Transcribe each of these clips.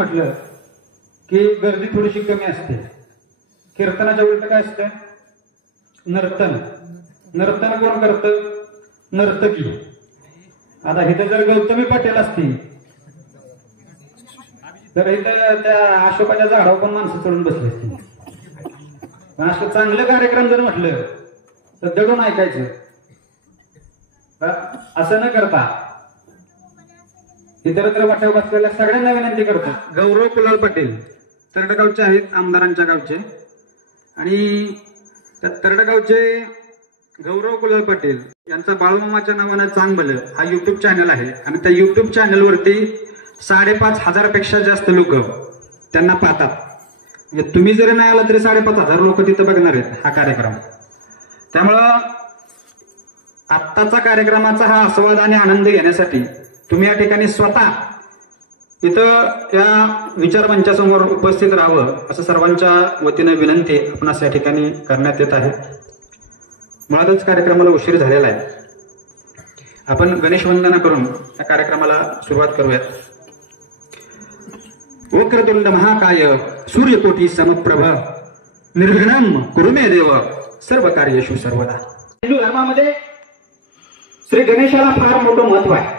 म्हटलं की गर्दी थोडीशी कमी असते. कीर्तनाच्या उलट काय असतं? नर्तन. नर्तन कोण करतं? नर्तकी. आता इथं जर गौतमी पाटील असती तर इथं त्या अशोकाच्या झाडावर पण माणसं चढून बसली असती. पण असं चांगलं कार्यक्रम जर म्हटलं तर दडून ऐकायचं. असं न करता इतरत्र वाट्यावर बसलेल्या सगळ्यांना विनंती करतो. गौरव कुलाल पाटील तरडगावचे आहेत, आमदारांच्या गावचे. आणि त्या तरडगावचे गौरव कुलाल पाटील यांचा बाळूमामाच्या नावानं चांगलं हा युट्यूब चॅनल आहे. आणि त्या युट्यूब चॅनलवरती 5,500 पेक्षा जास्त लोक त्यांना पाहतात. म्हणजे तुम्ही जरी नाही आला तरी 5,500 लोक तिथं बघणार आहेत हा कार्यक्रम. त्यामुळं आत्ताचा कार्यक्रमाचा हा आस्वाद आणि आनंद घेण्यासाठी तुम्ही या ठिकाणी स्वतः इथं या विचारमंचासमोर उपस्थित राहावं असं सर्वांच्या वतीनं विनंती आपणास या ठिकाणी करण्यात येत आहे. मुळातच कार्यक्रमाला उशीर झालेला आहे. आपण गणेश वंदना करून या कार्यक्रमाला सुरुवात करूयात. वक्रतुंड महाकाय सूर्यकोटी समप्रभ निर्विघ्नं कुरु मे देव सर्व कार्येषु सर्वदा. हिंदू धर्मामध्ये श्री गणेशाला फार मोठं महत्व आहे.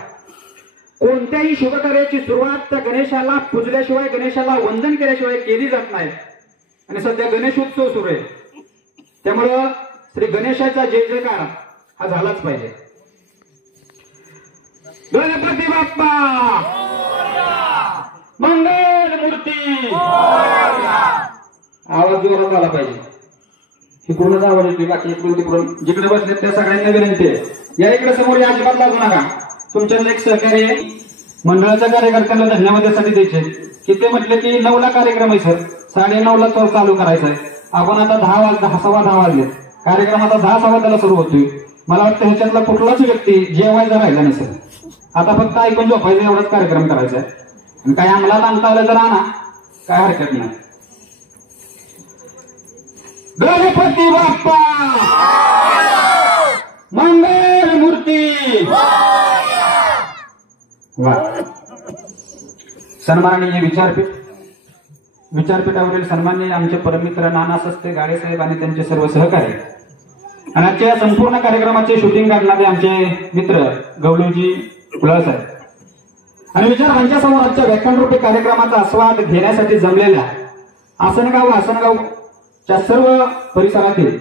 कोणत्याही शुभकार्याची सुरुवात त्या गणेशाला पूजल्याशिवाय, गणेशाला वंदन केल्याशिवाय केली जात नाही. आणि सध्या गणेशोत्सव सुरू आहे. त्यामुळं श्री गणेशाचा जय जयकार हा झालाच पाहिजे. गणपती बाप्पा मंगल मूर्ती. आवाज जोरात आला पाहिजे. इकडूनच आवाज येतोय. बाकी इकडून तिकडून जिकडे बसले त्या सगळ्यांना विनंती आहे, या इकडे समोर या, अजिबात लागू नका. तुमच्या एक सहकार्य मंडळाच्या कार्यकर्त्यांना धन्यवादासाठी द्यायचे की ते म्हटले की 9ला कार्यक्रम आहे सर, 9:30ला तो चालू करायचा आहे. आपण आता 10 वाजले. कार्यक्रम आता 10:15ला सुरू होतोय. मला वाटतं ह्याच्यातला कुठलाच व्यक्ती जेवायचा राहिला नसेल. आता फक्त ऐकून झोपायचं एवढाच कार्यक्रम करायचा आहे. आणि काही अंमलात आणता आलं तर आणा, काय हरकत नाही. गणपती बाप्पा मंगल मूर्ती. वा. सन्माननीय विचारपीठावरील सन्माननीय आमचे परममित्र नाना सस्ते गाडे साहेब आणि त्यांचे सर्व सहकारी आणि आजच्या संपूर्ण कार्यक्रमाचे शूटिंग काढणारे आमचे मित्र गवळीजी कुलाल साहेब आणि विचार मंचासमोर आजच्या व्याख्यानरूपी कार्यक्रमाचा आस्वाद घेण्यासाठी जमलेल्या आसनगावच्या सर्व परिसरातील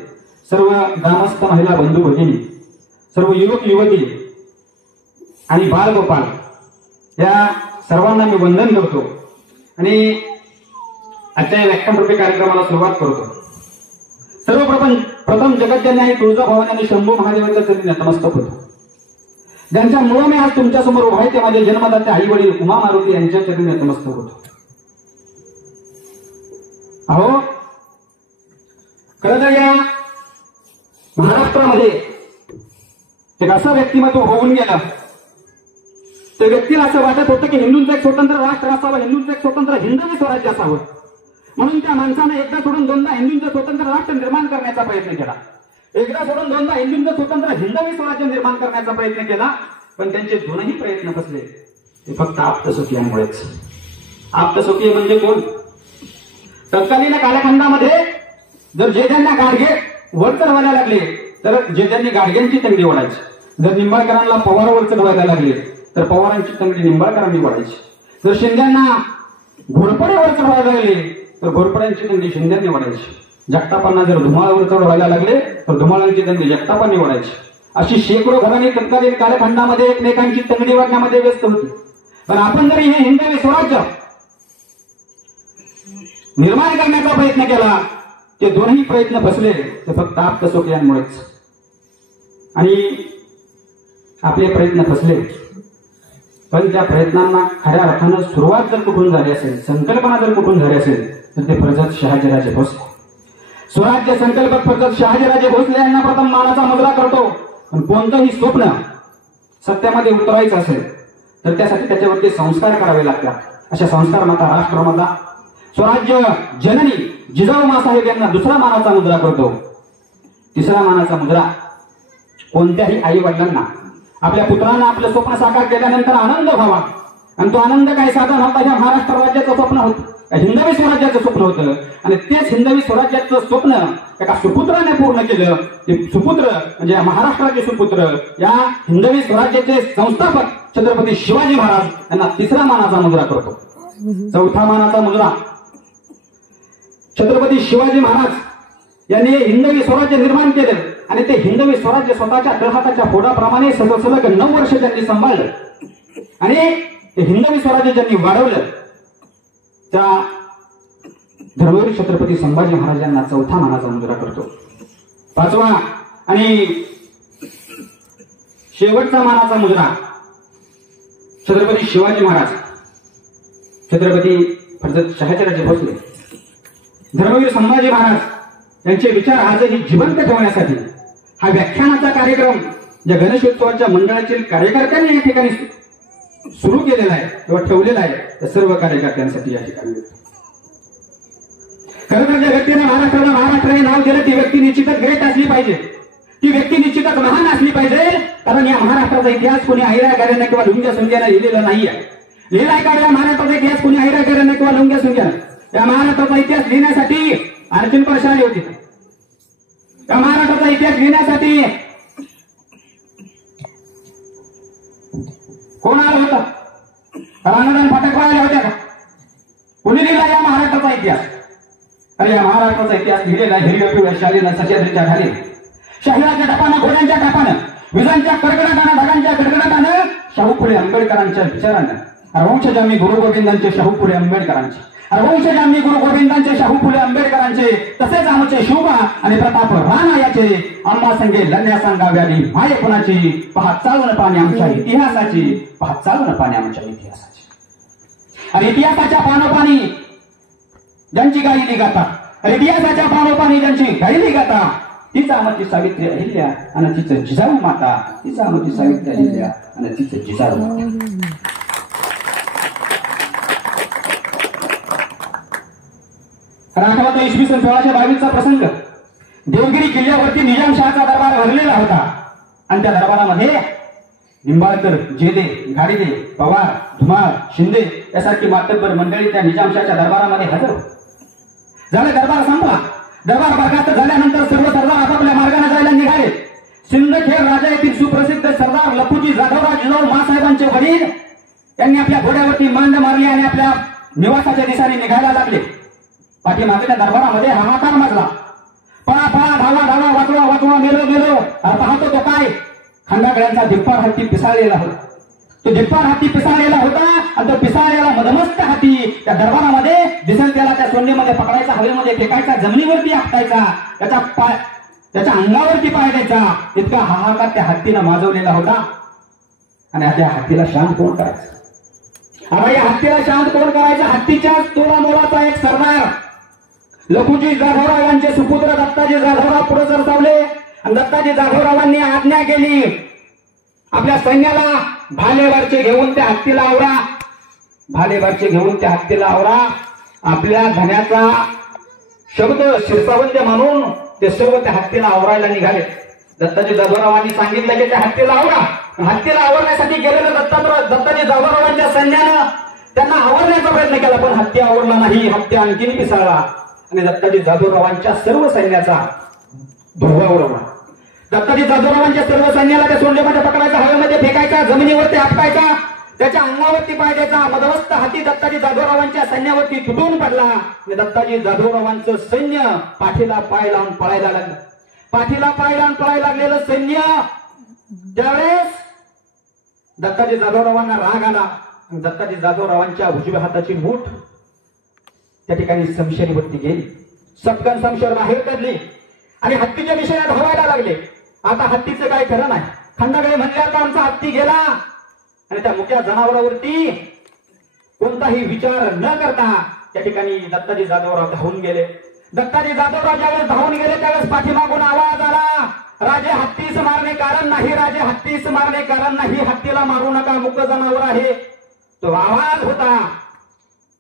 सर्व ग्रामस्थ महिला बंधू भगिनी, सर्व युवक युवती आणि बालगोपाल या सर्वांना मी वंदन करतो आणि आजच्या व्याख्यानरूपी कार्यक्रमाला सुरुवात करतो. सर्वप्रथम जगज्जननी आणि तुळजाभवानी आणि शंभू महादेवाच्या चरणी नतमस्तक होतो. ज्यांच्यामुळे मी आज तुमच्या समोर उभा आहे ते माझे जन्मदाते आई वडील उमा मारुती यांच्या चरणी नतमस्तक होतो. अहो, खरं तर या महाराष्ट्रामध्ये एक असं व्यक्तिमत्व होऊन गेलं, त्या व्यक्तीला असं वाटत होतं की हिंदूंचं एक स्वतंत्र राष्ट्र असावं, हिंदूंचं एक स्वतंत्र हिंदवी स्वराज्य असावं. म्हणून त्या माणसाने एकदा सोडून दोनदा हिंदूंचं स्वतंत्र राष्ट्र निर्माण करण्याचा प्रयत्न केला. एकदा सोडून दोनदा हिंदूंचं स्वतंत्र हिंदवी स्वराज्य निर्माण करण्याचा प्रयत्न केला. पण त्यांचे दोनही प्रयत्न फसले. ते फक्त आप्तस्वकीयांमुळेच. आप्तस्वकीय म्हणजे कोण? तत्कालीन कालखंडामध्ये जर जे ज्यांना गाडगे वरचढ व्हायला लागले तर जे ज्यांनी गाडग्यांची तंगडी ओढायची. जर निंबाळकरांना पवार वरचढ व्हायला लागले तर पवारांची तंगडी निंबाळकरांनी ओढायची. जर शिंद्यांना घोरपडे वरचढ व्हायला लागले तर घोरपड्यांची तंगडी शिंद्यांनी ओढायची. जगतापांना जर धुमाळावर चढ व्हायला लागले तर धुमाळांची तंगडी जगतापांनी ओढायची. अशी शेकडो घरांनी तत्कालीन कालखंडामध्ये एकमेकांची तंगडी वाढण्यामध्ये व्यस्त होती. पण आपण जरी हे हिंदवी स्वराज्य निर्माण करण्याचा प्रयत्न केला, ते दोन्ही प्रयत्न फसले. ते फक्त आप्तस्वकीयांमुळेच. आणि आपले प्रयत्न फसले. पण त्या प्रयत्नांना खऱ्या अर्थानं सुरुवात जर कुठून झाली असेल, संकल्पना जर कुठून झाली असेल तर ते फर्जत शहाजीराजे भोसले. स्वराज्य संकल्पक फर्जत शहाजीराजे भोसले यांना प्रथम मानाचा मुजरा करतो. पण कोणतंही स्वप्न सत्यामध्ये उतरायचं असेल तर त्यासाठी त्याच्यावरती संस्कार करावे लागतात. अशा संस्कार माता राष्ट्रमाता स्वराज्य जननी जिजाऊ मासाहेब यांना दुसरा मानाचा मुजरा करतो. तिसरा मानाचा मुजरा कोणत्याही आई वडिलांना आपल्या पुत्रांना आपलं स्वप्न साकार केल्यानंतर आनंद व्हावा आणि तो आनंद काय साधा नव्हता, ह्या महाराष्ट्र राज्याचं स्वप्न होतं, हिंदवी स्वराज्याचं स्वप्न होतं. आणि तेच हिंदवी स्वराज्याचं स्वप्न एका सुपुत्राने पूर्ण केलं. ते सुपुत्र म्हणजे महाराष्ट्राचे सुपुत्र, या हिंदवी स्वराज्याचे संस्थापक छत्रपती शिवाजी महाराज यांना तिसरा मानाचा मुजरा करतो. चौथा मानाचा मुजरा छत्रपती शिवाजी महाराज यांनी हिंदवी स्वराज्य निर्माण केलं. आणि ते हिंदवी स्वराज्य स्वतःच्या तळहाताच्या फोडाप्रमाणे सलग 9 वर्ष त्यांनी सांभाळलं. आणि ते हिंदवी स्वराज्य ज्यांनी वाढवलं त्या धर्मवीर छत्रपती संभाजी महाराजांना चौथा मानाचा मुजरा करतो. पाचवा आणि शेवटचा मानाचा मुजरा छत्रपती शिवाजी महाराज, छत्रपती फर्जत शहाजीराजे भोसले, धर्मवीर संभाजी महाराज यांचे विचार आजही जिवंत ठेवण्यासाठी हा व्याख्यानाचा कार्यक्रम ज्या गणेशोत्सवाच्या मंडळातील कार्यकर्त्यांनी या ठिकाणी सुरू केलेला आहे किंवा ठेवलेला आहे, त्या सर्व कार्यकर्त्यांसाठी या ठिकाणी खरं तर ज्या व्यक्तीने महाराष्ट्राला महाराष्ट्राने नाव दिलं ती व्यक्ती निश्चितच ग्रेट असली पाहिजे, ती व्यक्ती निश्चितच महान असली पाहिजे. कारण या महाराष्ट्राचा इतिहास कोणी ऐरागाऱ्याने किंवा लुंग्या सुंग्याने लिहिलेला नाहीये. लिहिलाय का या महाराष्ट्राचा इतिहास कोणी ऐरागाऱ्याने किंवा लुंग्या सुंग्याने? या महाराष्ट्राचा इतिहास लिहिण्यासाठी अर्जुन परशा आली होती. या महाराष्ट्राचा इतिहास लिहिण्यासाठी कोण आलं होतं? रामदान फाटक आल्या होत्या का? कोणी लिहिला या महाराष्ट्राचा इतिहास? अरे या महाराष्ट्राचा इतिहास लिहिलेला हिरव्या पिवळ्या शालीनं सह्याद्रीच्या घाली शाहिराच्या टपानं, घोड्यांच्या टापानं, विजांच्या कडकडाटानं, ढगांच्या गडगडाटानं, शाहू फुले आंबेडकरांच्या विचारानं, वंशजामी गुरु गोविंदांचे शाहू फुले आंबेडकरांचे, वंशजामी गुरु गोविंदांचे शाहू फुले आंबेडकरांचे, तसेच आमचे शिवबा आणि प्रताप राणा याचे आम्हा संगे लढण्या सांगाव्याली माये कुणाची, पहा चालून पाणी आमच्या इतिहासाची, पहा चालून पाणी आमच्या इतिहासाची. आणि इतिहासाच्या पानोपानी ज्यांची गायली गाता, इतिहासाच्या पानोपानी ज्यांची गायली गाता, तीच आमची सावित्री अहिल्या आणि तिचं जिजाऊ माता, तीच आमची सावित्री अहिल्या आणि तिचं जिजाऊ माता. आठवतो 1622 चा प्रसंग. देवगिरी किल्ल्यावरती निजामशहाचा दरबार भरलेला होता आणि त्या दरबारामध्ये निंबाळकर, जेदे, गाडीदे, पवार, धुमाळ, शिंदे यासारखी मातब्बर मंडळी त्या निजामशहाच्या दरबारामध्ये हजर झाले. दरबार संपला. दरबार बरखास्त झाल्यानंतर सर्व सरदार आपापल्या मार्गाने जायला निघाले. सिंदखेड राजा येथील सुप्रसिद्ध सरदार लखुजी जाधवराव जिजाऊ मासाहेबांचे वडील यांनी आपल्या घोड्यावरती मांड मारली आणि आपल्या निवासाच्या दिशेने निघायला लागले. पाठीमागच्या दरबारामध्ये हाहाकार माजला. पळा पळा, धावा धावा, वाचवा वाचवा, मेलो मेलो. पाहतो तो काय, खंडागळ्यांचा धिप्पार हत्ती पिसाळलेला होता. तो धिप्पार हत्ती पिसाळलेला होता आणि तो पिसाळलेला मदमस्त हत्ती त्या दरबारामध्ये दिसेल त्याला त्या सोंडेमध्ये पकडायचा, हवेमध्ये फेकायचा, जमिनीवरती आपटायचा, त्याच्या अंगावरती पाय द्यायचा. इतका हाहाकार त्या हत्तीनं माजवलेला होता. आणि त्या हत्तीला शांत कोण करायचं? आता या हत्तीला शांत कोण करायचं? हत्तीच्या तोडा मोलाचा एक सरदार लखुजी जाधवराव यांचे सुपुत्र दत्ताजी जाधवराव पुढे सरसावले आणि दत्ताजी जाधवरावांनी आज्ञा केली, आपल्या सैन्याला भालेवरचे घेऊन त्या हत्तीला आवरा, भालेवरचे घेऊन त्या हत्तीला आवरा. आपल्या धन्याचा शब्द शिरसावंत मानून ते सर्व त्या हत्तीला आवरायला निघाले. दत्ताजी जाधवरावांनी सांगितलं की त्या हत्तीला आवरा. हत्तीला आवरण्यासाठी गेलेलं दत्ताजी जाधवरावांच्या सैन्यानं त्यांना आवरण्याचा प्रयत्न केला, पण हत्ती आवरला नाही. हत्ती आणखीन पिसाळला आणि दत्ताजी जाधवरावांच्या सर्व सैन्याचा धुव्वा उडवला. दत्ताजी जाधवरावांच्या सर्व सैन्याला त्या सोंडेमध्ये पकडायचा, हवेमध्ये फेकायचा, जमिनीवरती आपटायचा, त्याच्या अंगावरती पाय द्यायचा. मदमस्त हाती दत्ताजी जाधवरावांच्या सैन्यावरती तुटून पडला आणि दत्ताजी जाधवरावांचं सैन्य पाठीला पाय लावून पळायला लागलं. पाठीला पाय लावून पळायला लागलेलं सैन्य त्यावेळेस दत्ताजी जाधवरावांना राग आला. दत्ताजी जाधवरावांच्या उजव्या हाताची मूठ त्या ठिकाणी समशेरीवरती गेली. सटकन समशेर बाहेर काढली आणि हत्तीच्या दिशेने धावायला लागले. आता हत्तीचं काय खरं नाही. खंडागळे म्हणल्यावर आमचा हत्ती गेला आणि त्या मुक्या जनावरावरती कोणताही विचार न करता त्या ठिकाणी दत्ताजी जाधवराव धावून गेले. दत्ताजी जाधवराव ज्यावेळेस धावून गेले त्यावेळेस पाठीमागून आवाज आला, राजे हत्तीस मारणे कारण नाही, राजे हत्तीस मारणे कारण नाही, हत्तीला मारू नका, मुक जनावर आहे. तो आवाज होता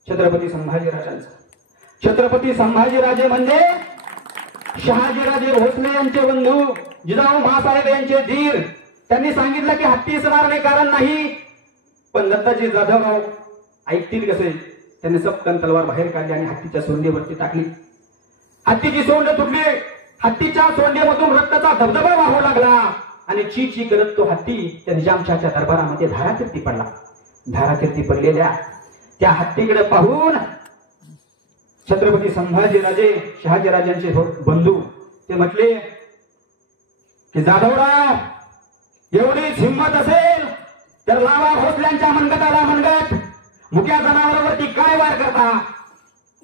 छत्रपती संभाजीराजांचा. छत्रपती संभाजीराजे म्हणजे शहाजीराजे भोसले यांचे बंधू, जिजाऊ मासाहेब यांचे धीर. त्यांनी सांगितलं की हत्तीस मारणे कारण नाही, पण दत्ताजी जाधवराव ऐकतील कसे? त्यांनी सपकन तलवार बाहेर काढली आणि हत्तीच्या सोंडेवरती टाकली. हत्तीची सोंड तुटली. हत्तीच्या सोंडेमधून रक्ताचा धबधबा वाहू लागला आणि ची ची करत तो हत्ती त्या निजामशाहच्या दरबारामध्ये धारातीर्थी पडला. धारातीर्थी पडलेल्या त्या हत्तीकडे पाहून छत्रपती संभाजीराजे शहाजीराजांचे बंधू ते म्हटले की जाधवराव एवढीच हिंमत असेल तर लावा भोसल्यांच्या मनगटाला मनगट. मुक्या जनावरावरती काय वार करता?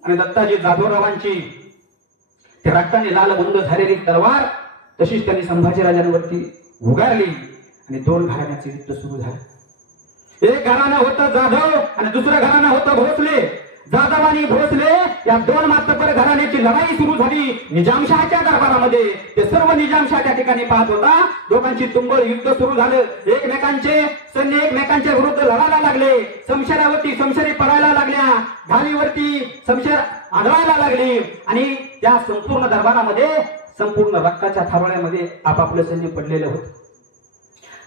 आणि दत्ताजी जाधवरावांची ते रक्ताने लालबुंद झालेली तलवार तशीच त्यांनी संभाजीराजांवरती उगारली आणि दोन घराण्याचे युद्ध सुरू झाले. एक घराणं होतं जाधव आणि दुसरं घराणं होतं भोसले. जाधव आणि भोसले या दोन मातबर घराण्याची लढाई सुरू झाली निजामशाहच्या दरबारामध्ये. ते सर्व निजामशाह त्या ठिकाणी पाहत होता. दोघांची तुंबळ युद्ध सुरू झालं. एकमेकांचे सैन्य एकमेकांच्या विरुद्ध लढायला लागले. शमशेरावरती शमशेरी पडायला लागल्या. ढालीवरती शमशेर आढळायला लागली आणि त्या संपूर्ण दरबारामध्ये संपूर्ण रक्ताच्या थारोळ्यामध्ये आपापलं सैन्य पडलेलं होतं.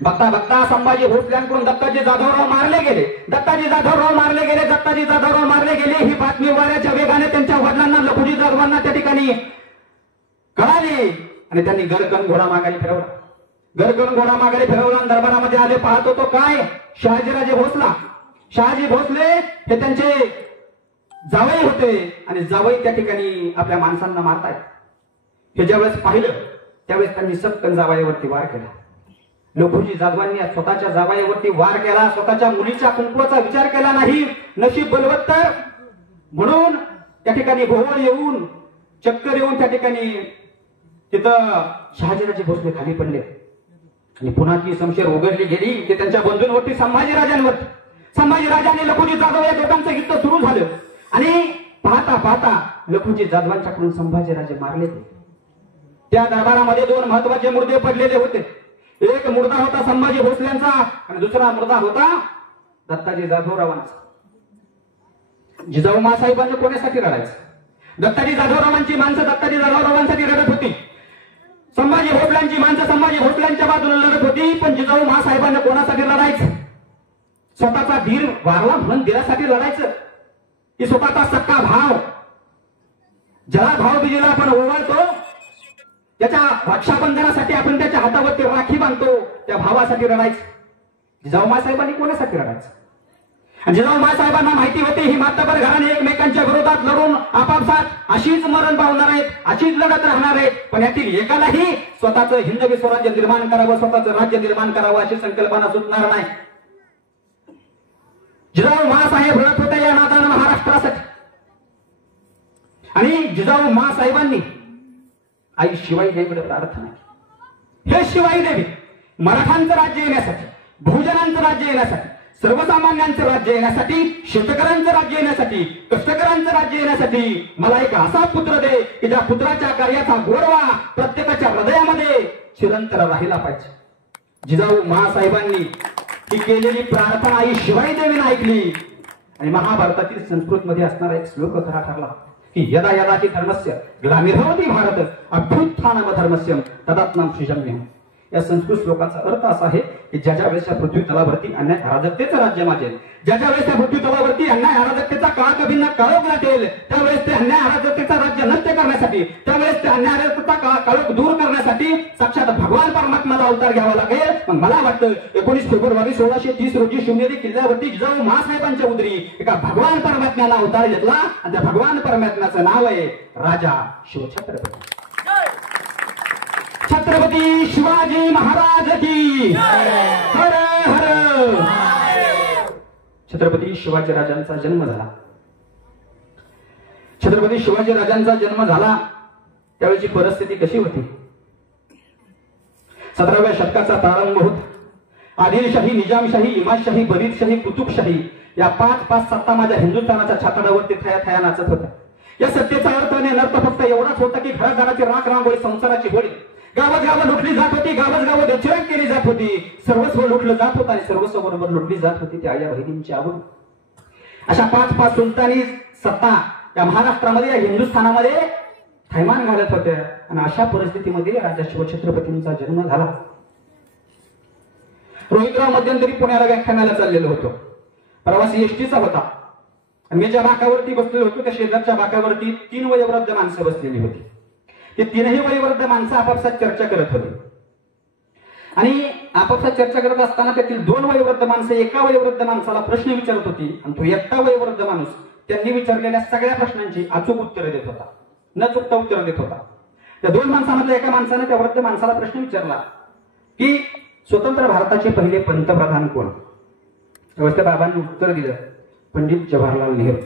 बघता बघता संभाजी भोसल्यांकडून दत्ताजी जाधवराव मारले गेले. दत्ताजी जाधवराव मारले गेले. दत्ताजी जाधवराव मारले गेले. ही बातमी वाऱ्याच्या वेगाने त्यांच्या वडिलांना लखुजी जाधवांना त्या ठिकाणी कळाली आणि त्यांनी गडकन घोडा माघारी फिरवला. गडकन घोडा माघारी फिरवला. दरबारामध्ये आले. पाहत होतो काय? शहाजीराजे भोसला. शहाजी भोसले हे त्यांचे जावई होते आणि जावई त्या ठिकाणी आपल्या माणसांना मारतायत. हे ज्यावेळेस पाहिलं त्यावेळेस त्यांनी सपकन जावयावरती वार केला. लखुजी जाधवांनी स्वतःच्या जावयावरती वार केला. स्वतःच्या मुलीच्या कुंकवाचा विचार केला नाही. नशीब बलवत्तर म्हणून त्या ठिकाणी भोवळ येऊन चक्कर येऊन त्या ठिकाणी तिथं शहाजीराजे भोसले खाली पडले आणि पुन्हा ती शमशेर उघडली गेली ते त्यांच्या बंधूंवरती संभाजीराजांवरती. संभाजीराजांनी लखुजी जाधव या दोघांचं युद्ध सुरू झालं आणि पाहता पाहता लखुजी जाधवांच्याकडून संभाजीराजे मारले गेले. त्या दरबारामध्ये दोन महत्वाचे मुर्दे पडलेले होते. एक मुर्दा होता संभाजी भोसल्यांचा आणि दुसरा मुर्दा होता दत्ताजी जाधवरावांचा. जिजाऊ मासाहेबांनी कोणासाठी लढायचं? दत्ताजी जाधवरावांची माणसं दत्ताजी जाधवरावांसाठी लढत होती. संभाजी भोसल्यांची माणसं संभाजी भोसल्यांच्या बाजूने लढत होती. पण जिजाऊ मासाहेबांनी कोणासाठी लढायचं? स्वतःचा धीर वारला म्हणून दिल्यासाठी लढायचं की स्वतःचा सक्का भाव ज्याला भावबीजेला आपण ओवाळतो त्याच्या रक्षाबंधनासाठी आपण त्याच्या हातावरती राखी बांधतो त्या भावासाठी लढायचं. जिजाऊ मासाहेबांनी कोणासाठी लढायचं? आणि जिजाऊ मासाहेबांना माहिती होती ही मातबर घराणे एकमेकांच्या विरोधात लढून आपापसात अशीच मरण पावणार आहेत, अशीच लढत राहणार आहेत. पण यातील एकालाही स्वतःचं हिंदवी स्वराज्य निर्माण करावं, स्वतःचं राज्य निर्माण करावं अशी संकल्पना सुचणार नाही. जिजाऊ मासाहेब लढत होते या नादानं महाराष्ट्रासाठी आणि जिजाऊ मासाहेबांनी आई शिवाई देवीकडे प्रार्थना केली. हे शिवाई देवी मराठांचं राज्य येण्यासाठी, बहुजनांचं राज्य येण्यासाठी, सर्वसामान्यांचं राज्य येण्यासाठी, शेतकऱ्यांचं राज्य येण्यासाठी, कष्टकऱ्यांचं राज्य येण्यासाठी मला एक असा पुत्र दे की ज्या पुत्राच्या कार्याचा गोडवा प्रत्येकाच्या हृदयामध्ये चिरंतन राहिला पाहिजे. जिजाऊ महासाहेबांनी ही केलेली प्रार्थना आई शिवाई देवीने ऐकली आणि महाभारतातील संस्कृतमध्ये असणारा एक श्लोक खरा ठरला की यदा यदा हि धर्मस्य ग्लानिर्भवति भारत अभ्युत्थानम धर्मस्य तदात्मं सृजम्यहम्. या संस्कृत श्लोकाचा अर्थ असा आहे की ज्या ज्या वेळेस या पृथ्वी तलावरती अन्याय अराजकतेचं राज्य माजेल, ज्या ज्या वेळेस या पृथ्वी तलावरती अन्याय अराजकतेचा काळकभिन्न काळोख गाठेल त्यावेळेस ते अन्याय अराजकतेचा राज्य नष्ट करण्यासाठी, त्यावेळेस ते अन्याय अराजकतेचा काळोख दूर करण्यासाठी साक्षात भगवान परमात्म्याला अवतार घ्यावा लागेल. मग मला वाटतं 19 फेब्रुवारी 1630 रोजी शिवनेरी किल्ल्यावरती जिजाऊ महासाहेबांच्या उदरी एका भगवान परमात्म्याला अवतार घेतला आणि त्या भगवान परमात्म्याचं नाव आहे राजा शिवछत्रपती. छत्रपती शिवाजी महाराज की हर हर. छत्रपती शिवाजी राजांचा जन्म झाला. छत्रपती शिवाजी राजांचा जन्म झाला त्यावेळेची परिस्थिती कशी होती? 17व्या शतकाचा प्रारंभ होता. आदिलशाही, निजामशाही, इमादशाही, बरीदशाही, कुतुबशाही या 5 सत्ता माझ्या हिंदुस्थानाच्या छाताडावरती थया थया नाचत होत्या. या सत्तेचा अर्थ आणि अनर्थ फक्त एवढाच होता की घराघराची राख रांगोळी, संसाराची होळी, गावात गावात लुटली जात होती, गावात गावात व्यतिरेक केली जात होती, सर्वस्व लुटलं जात होतं आणि सर्वस्व बरोबर लुटली जात होती त्या आया बहिणींची आवड. अशा 5 सुलतानी सत्ता या महाराष्ट्रामध्ये, या हिंदुस्थानामध्ये थैमान घालत होत्या आणि अशा परिस्थितीमध्ये राजा शिवछत्रपतींचा जन्म झाला. रोहितराव मध्यंतरी पुण्याला व्याख्यानाला चाललेलो होतो. प्रवासी एसटीचा होता आणि मी ज्या बाकावरती बसलेलो होतो त्या शेजारच्या बाकावरती 3 वयोवृद्ध माणसं बसलेली होती. ते 3ही वयोवृद्ध माणसं आपापसात चर्चा करत होती आणि आपापसात चर्चा करत असताना त्यातील 2 वयोवृद्ध माणसं एका वयोवृद्ध माणसाला प्रश्न विचारत होती आणि तो एकटा वयोवृद्ध माणूस त्यांनी विचारलेल्या सगळ्या प्रश्नांची अचूक उत्तरं देत होता, न चुकता उत्तर देत होता. त्या 2 माणसांमधल्या एका माणसाने त्या वृद्ध माणसाला प्रश्न विचारला की स्वतंत्र भारताचे पहिले पंतप्रधान कोण? त्यावेळेस त्या बाबांनी उत्तर दिलं, पंडित जवाहरलाल नेहरू.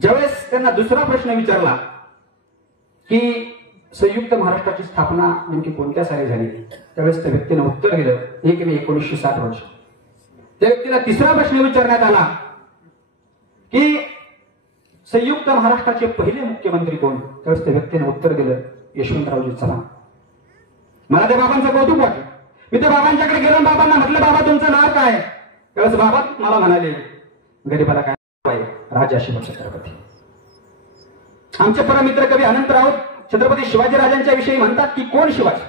ज्यावेळेस त्यांना दुसरा प्रश्न विचारला की संयुक्त महाराष्ट्राची स्थापना नेमकी कोणत्या साली झाली, त्यावेळेस त्या व्यक्तीने उत्तर दिलं 1 मे 1960 रोजी. त्या व्यक्तीला तिसरा प्रश्न विचारण्यात आला की संयुक्त महाराष्ट्राचे पहिले मुख्यमंत्री कोण, त्यावेळेस त्या व्यक्तीने उत्तर दिलं यशवंतरावजी चव्हाण. मला त्या बाबांचं कौतुक वाटलं. मी त्या बाबांच्याकडे गेलो, बाबांना म्हटलं बाबा तुमचं नाव काय? त्यावेळेस बाबा मला म्हणाले गरीबाला काय आहे, राजा शिवछत्रपती. आमचे परमित्र कवी अनंतराव छत्रपती शिवाजीराजांच्या विषयी म्हणतात की कोण शिवाजी?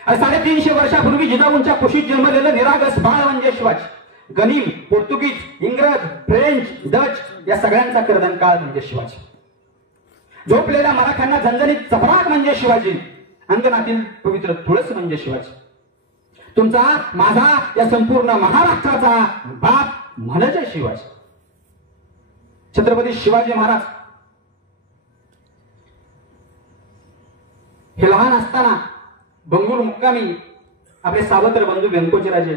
350 वर्षापूर्वी जिजाऊंच्या कुशीत जन्मलेलं निरागस बाळ म्हणजे शिवाजी. गनिम, पोर्तुगीज, इंग्रज, फ्रेंच, डच या सगळ्यांचा कर्दन काळ म्हणजे शिवाजी. झोपलेल्या मराठ्यांना झणझणीत चपराक म्हणजे शिवाजी. अंगणातील पवित्र तुळस म्हणजे शिवाजी. तुमचा माझा या संपूर्ण महाराष्ट्राचा बाप म्हणजे शिवाजी. छत्रपती शिवाजी महाराज हे लहान असताना बंगूर मुक्कामी आपले सावत्र बंधू व्यंकोजीराजे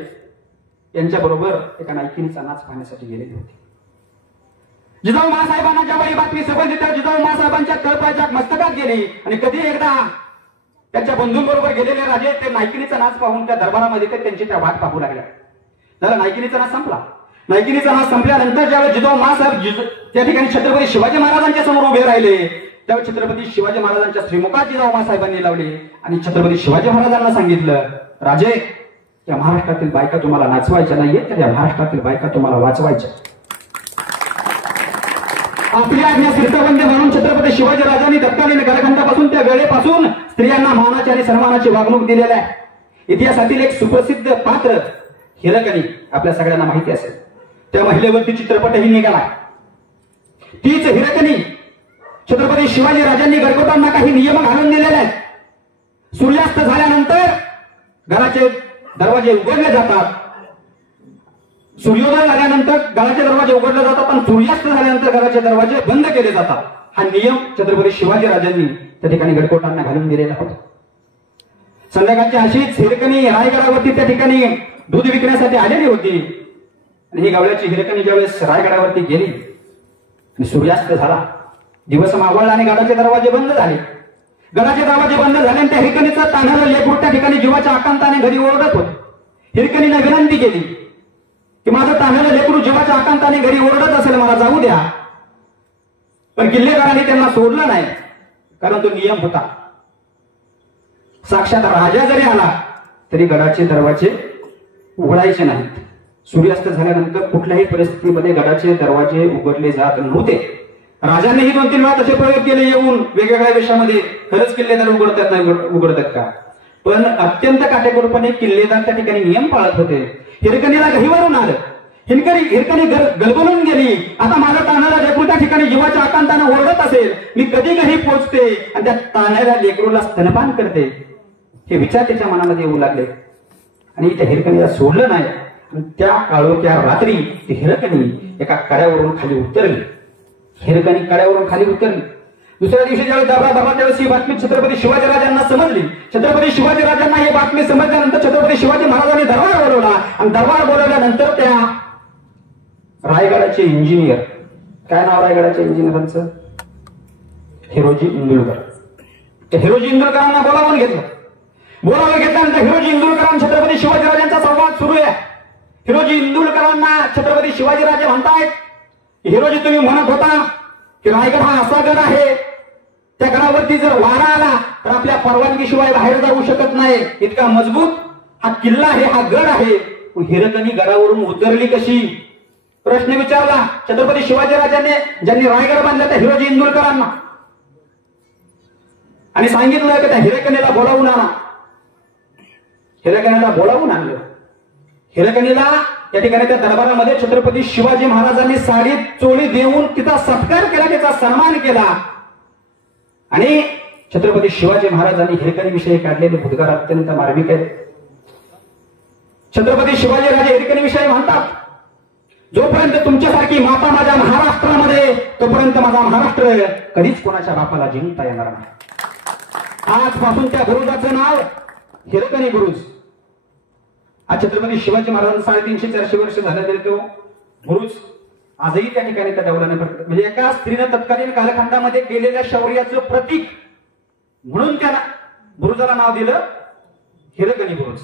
यांच्या बरोबर एका नायकिनीचा नाच पाहण्यासाठी गेलेले होते. जिजाऊ महासाहेबांना ज्यावेळी बातमी समजली त्या जिजाऊ महासाहेबांच्या तळपायाच्या मस्तकात गेली आणि कधी एकदा त्यांच्या बंधूंबरोबर गेलेले राजे ते नायकिनीचा नाच पाहून त्या दरबारामध्ये त्यांची त्या वाट पाहू लागल्या. त्याला नायकिनीचा नाच संपला. नायकिनीचा नाच संपल्यानंतर ज्यावेळी जिजाऊ महासाहेब त्या ठिकाणी छत्रपती शिवाजी महाराजांच्या समोर उभे राहिले त्यावेळी छत्रपती शिवाजी महाराजांच्या श्रीमुखात जिजाऊ महासाहेबांनी लावली आणि छत्रपती शिवाजी महाराजांना सांगितलं, राजे या महाराष्ट्रातील बायका तुम्हाला नाचवायच्या नाहीये, तर या महाराष्ट्रातील बायका तुम्हाला वाचवायच्या. आपली आज्ञा शीर्षबंद म्हणून छत्रपती शिवाजी राजांनी दत्तालीने कालखंडापासून त्या वेळेपासून स्त्रियांना मानाची आणि सन्मानाची वागणूक दिलेली आहे. इतिहासातील एक सुप्रसिद्ध पात्र हिरकणी आपल्या सगळ्यांना माहिती असेल. त्या महिलेवरती चित्रपटही निघाला. तीच हिरकणी छत्रपती शिवाजी राजांनी गडकोटांना काही नियम घालून दिलेले आहेत. सूर्यास्त झाल्यानंतर घराचे दरवाजे उघडले जातात. सूर्योदय झाल्यानंतर घराचे दरवाजे उघडले जातात आणि सूर्यास्त झाल्यानंतर घराचे दरवाजे बंद केले जातात. हा नियम छत्रपती शिवाजी राजांनी त्या ठिकाणी गडकोटांना घालून दिलेला होता. संध्याकाळची अशीच हिरकणी रायगडावरती त्या ठिकाणी दूध विकण्यासाठी आलेली होती आणि ही गवळ्याची हिरकणी ज्यावेळेस रायगडावरती गेली आणि सूर्यास्त झाला, दिवस मावळला आणि गडाचे दरवाजे बंद झाले. गडाचे दरवाजे बंद झाले आणि त्या हिरकणीचं तान्ह्याला लेकरू त्या ठिकाणी जीवाच्या आकांताने घरी ओरडत होते. हिरकणीने विनंती केली की माझं तान्ह्याला लेकरू जीवाच्या आकांताने घरी ओरडत असेल, मला जाऊ द्या. पण किल्लेदारांनी त्यांना सोडलं नाही, कारण तो नियम होता. साक्षात राजा जरी आला तरी गडाचे दरवाजे उघडायचे नाहीत. सूर्यास्त झाल्यानंतर कुठल्याही परिस्थितीमध्ये गडाचे दरवाजे उघडले जात नव्हते. राजांनीही 2-3 वेळा तसे प्रयोग केले येऊन वेगवेगळ्या देशामध्ये. खरंच किल्लेदार उघडतात का? पण अत्यंत काटेकोरपणे किल्लेदार त्या ठिकाणी नियम पाळत होते. हिरकणीला घहीवरून आलं. हिरकणी गलबलून गेली. आता माझा तान्ह्याला लेकरू त्या ठिकाणी जीवाच्या आकांताने ओरडत असेल, मी कधी घरी पोहोचते आणि त्या तान्ह्याला लेकरूला स्तनपान करते, हे विचार त्याच्या मनामध्ये येऊ लागले आणि त्या हिरकणीला सोडलं नाही. त्या काळोख्या रात्री ती हिरकणी एका कड्यावरून खाली उतरली. हिरकणी कड्यावरून खाली उतरली. दुसऱ्या दिवशी ज्यावेळी दरबार त्यावेळेस ही बातमी छत्रपती शिवाजी राजांना समजली. छत्रपती शिवाजी राजांना ही बातमी समजल्यानंतर छत्रपती शिवाजी महाराजांनी दरबार बोलवला आणि दरबार बोलवल्यानंतर त्या रायगडाचे इंजिनियर, काय नाव रायगडाच्या इंजिनियरांचं? हिरोजी इंदुलकर. त्या हिरोजी इंदुलकरांना बोलावून घेतलं. बोलावून घेतल्यानंतर हिरोजी इंदुलकरांना छत्रपती शिवाजी राजांचा संवाद सुरू आहे. हिरोजी इंदुलकरांना छत्रपती शिवाजीराजे म्हणतायत, हिरोजी तुम्ही म्हणत होता की रायगड हा असा गड आहे, त्या गडावरती जर वारा आला तर आपल्या परवानगीशिवाय बाहेर जाऊ शकत नाही, इतका मजबूत हा किल्ला आहे, हा गड आहे. हिरकणी गडावरून उतरली कशी? प्रश्न विचारला छत्रपती शिवाजीराजांनी, ज्यांनी रायगड बांधला त्या हिरोजी इंदुलकरांना, आणि सांगितलं की त्या हिरकणीला बोलावून आणा. हिरकणीला बोलावून आणलं. हिरकणीला त्या ठिकाणी त्या दरबारामध्ये छत्रपती शिवाजी महाराजांनी साडी चोळी देऊन तिचा सत्कार केला, तिचा सन्मान केला. आणि छत्रपती शिवाजी महाराजांनी हिरकणीविषयी काढलेले उद्गार अत्यंत मार्मिक आहेत. छत्रपती शिवाजीराजे हिरकणीविषयी म्हणतात, जोपर्यंत तुमच्यासारखी माता माझ्या महाराष्ट्रामध्ये तोपर्यंत माझा महाराष्ट्र कधीच कोणाच्या बापाला जिंकता येणार नाही. आजपासून त्या बुरुजाचं नाव हिरकणी बुरुज. आज छत्रपती शिवाजी महाराज 350-400 वर्ष झाले तरी तो बुरुज आजही त्या ठिकाणी त्या दौलाने म्हणजे एका स्त्रीने तत्कालीन कालखंडामध्ये केलेल्या शौर्याचं प्रतीक म्हणून त्या बुरुजाला नाव दिलं हिरकणी बुरुज.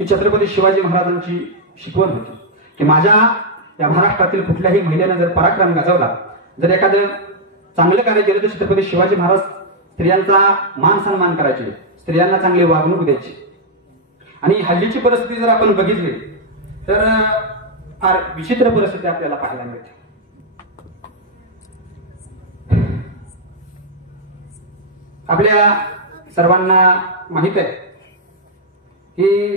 ही छत्रपती शिवाजी महाराजांची शिकवण होती की माझ्या या महाराष्ट्रातील कुठल्याही महिलेने जर पराक्रम गाजवला, जर एखादं चांगलं कार्य केलं तर छत्रपती शिवाजी महाराज स्त्रियांचा मान सन्मान करायचे, स्त्रियांना चांगली वागणूक द्यायची. आणि हल्लीची परिस्थिती जर आपण बघितली तर फार विचित्र परिस्थिती आपल्याला पाहायला मिळते. आपल्या सर्वांना माहित आहे की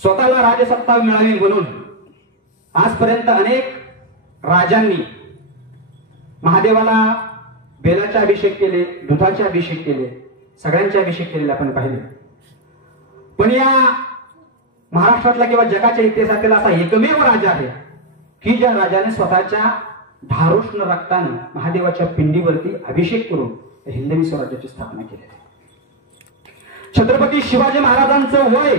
स्वतःला राजसत्ता मिळावी म्हणून आजपर्यंत अनेक राजांनी महादेवाला बेलाचे अभिषेक केले, दुधाचे अभिषेक केले, सगळ्यांचे अभिषेक केलेले आपण पाहिले. पण या महाराष्ट्रातला किंवा जगाच्या इतिहासातील असा एकमेव राजा आहे की ज्या राजाने स्वतःच्या धारोष्ण रक्ताने महादेवाच्या पिंडीवरती अभिषेक करून हिंदवी स्वराज्याची स्थापना केली. छत्रपती शिवाजी महाराजांचं वय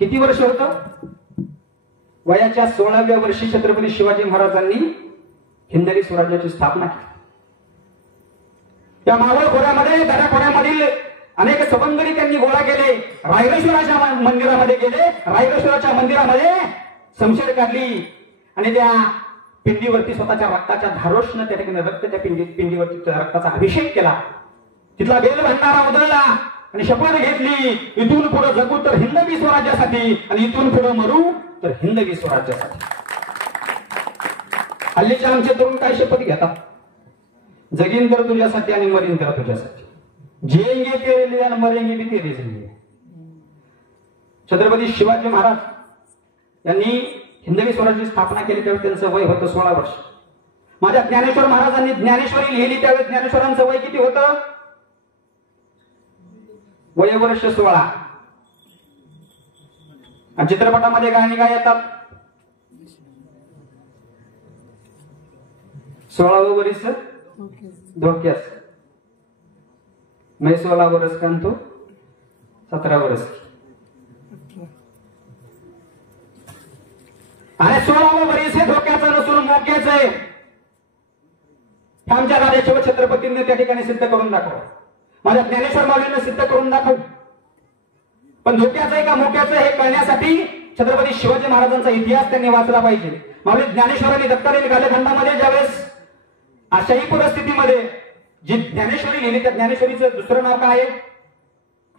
किती वर्ष होतं? वयाच्या 16व्या वर्षी छत्रपती शिवाजी महाराजांनी हिंदवी स्वराज्याची स्थापना केली. त्या मावळ खोऱ्यामध्ये दऱ्याखोऱ्यामधील अनेक सवंगडी त्यांनी गोळा केले, रायरेश्वराच्या मंदिरामध्ये गेले, रायरेश्वराच्या मंदिरामध्ये समशेर काढली आणि त्या पिंडीवरती स्वतःच्या रक्ताच्या धारोष्ण त्या ठिकाणी रक्त त्या पिंडीवरती रक्ताचा अभिषेक केला. तिथला बेल भंडारा उधळला आणि शपथ घेतली, इथून पुढे जगू तर हिंदवी स्वराज्यासाठी आणि इथून पुढे मरू तर हिंदवी स्वराज्यासाठी. हल्लीचे आमचे तरुण काय शपथ घेतात? जगीन तर तुझ्यासाठी आणि मरीन तर तुझ्यासाठी. जिएंगे तेरे लिए आणि मरेंगे भी तेरे लिए. छत्रपती शिवाजी महाराज यांनी हिंदवी स्वराज्याची स्थापना केली त्यावेळी त्यांचं वय होतं 16 वर्ष. माझ्या ज्ञानेश्वर महाराजांनी ज्ञानेश्वरी लिहिली त्यावेळी ज्ञानेश्वरांचं वय किती होतं? वय वर्ष 16. आणि चित्रपटामध्ये गाणी काय येतात? 16वं वर्ष धोक्यास, मैं 16 वर्ष कांतो 17 वर्ष. आणि 16वं वर्ष हे धोक्याचं नसून मोक्याचं आहे. आमच्या राजा शिवछत्रपतींनी त्या ठिकाणी सिद्ध करून दाखव, माझ्या ज्ञानेश्वर माऊलींनी सिद्ध करून दाखव. पण धोक्याचं आहे का मोक्याचं हे कळण्यासाठी छत्रपती शिवाजी महाराजांचा इतिहास त्यांनी वाचला पाहिजे. माऊली ज्ञानेश्वरांनी तत्कालीन कालखंडामध्ये ज्यावेळेस अशाही परिस्थितीमध्ये जी ज्ञानेश्वरी लिहिली त्या ज्ञानेश्वरीचं दुसरं नाव काय आहे?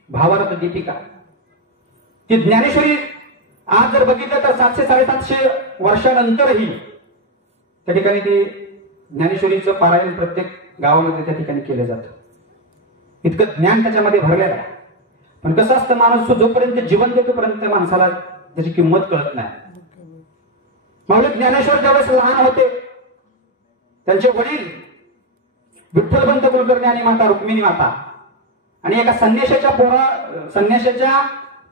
भावार्थ दीपिका. ती ज्ञानेश्वरी आज जर बघितलं तर 700-750 वर्षानंतरही त्या ठिकाणी ती ज्ञानेश्वरीचं पारायण प्रत्येक गावामध्ये त्या ठिकाणी केलं जातं. इतकं ज्ञान त्याच्यामध्ये भरलेलं आहे. पण कसं असतं, माणूस जोपर्यंत जिवंत आहे तोपर्यंत माणसाला त्याची किंमत कळत नाही. माऊली ज्ञानेश्वर ज्यावेळेस लहान होते त्यांचे वडील विठ्ठलपंत कुलकर्णी आणि माता रुक्मिणी माता आणि एका संन्याशाच्या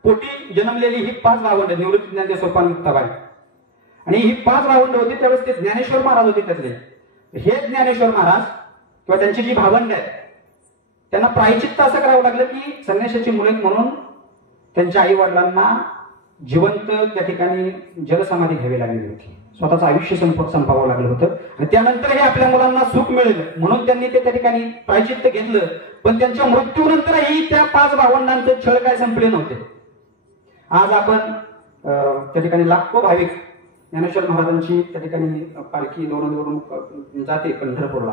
पोटी जन्मलेली ही 5 भावंड, निवृत्ती ज्ञानदेव सोपान मुक्ताबाई, आणि ही 5 भावंड होती त्यावेळेस ते ज्ञानेश्वर महाराज होते. त्यातले हे ज्ञानेश्वर महाराज किंवा त्यांची जी भावंड आहेत त्यांना प्रायचित्त असं करावं लागलं की संन्याशाची मुले म्हणून त्यांच्या आई वडिलांना जिवंत त्या ठिकाणी जलसमाधी घ्यावी लागली होती. स्वतःचं आयुष्य संपावं लागलं होतं आणि त्यानंतरही आपल्या मुलांना सुख मिळेल म्हणून त्यांनी ते त्या ठिकाणी प्रायचित्त घेतलं. पण त्यांच्या मृत्यूनंतरही त्या 5 भावंडांचे छळ काय संपले नव्हते. आज आपण त्या ठिकाणी लाखो भाविक ज्ञानेश्वर महाराजांची त्या ठिकाणी पालखी लोणंदवरून जाते पंढरपूरला,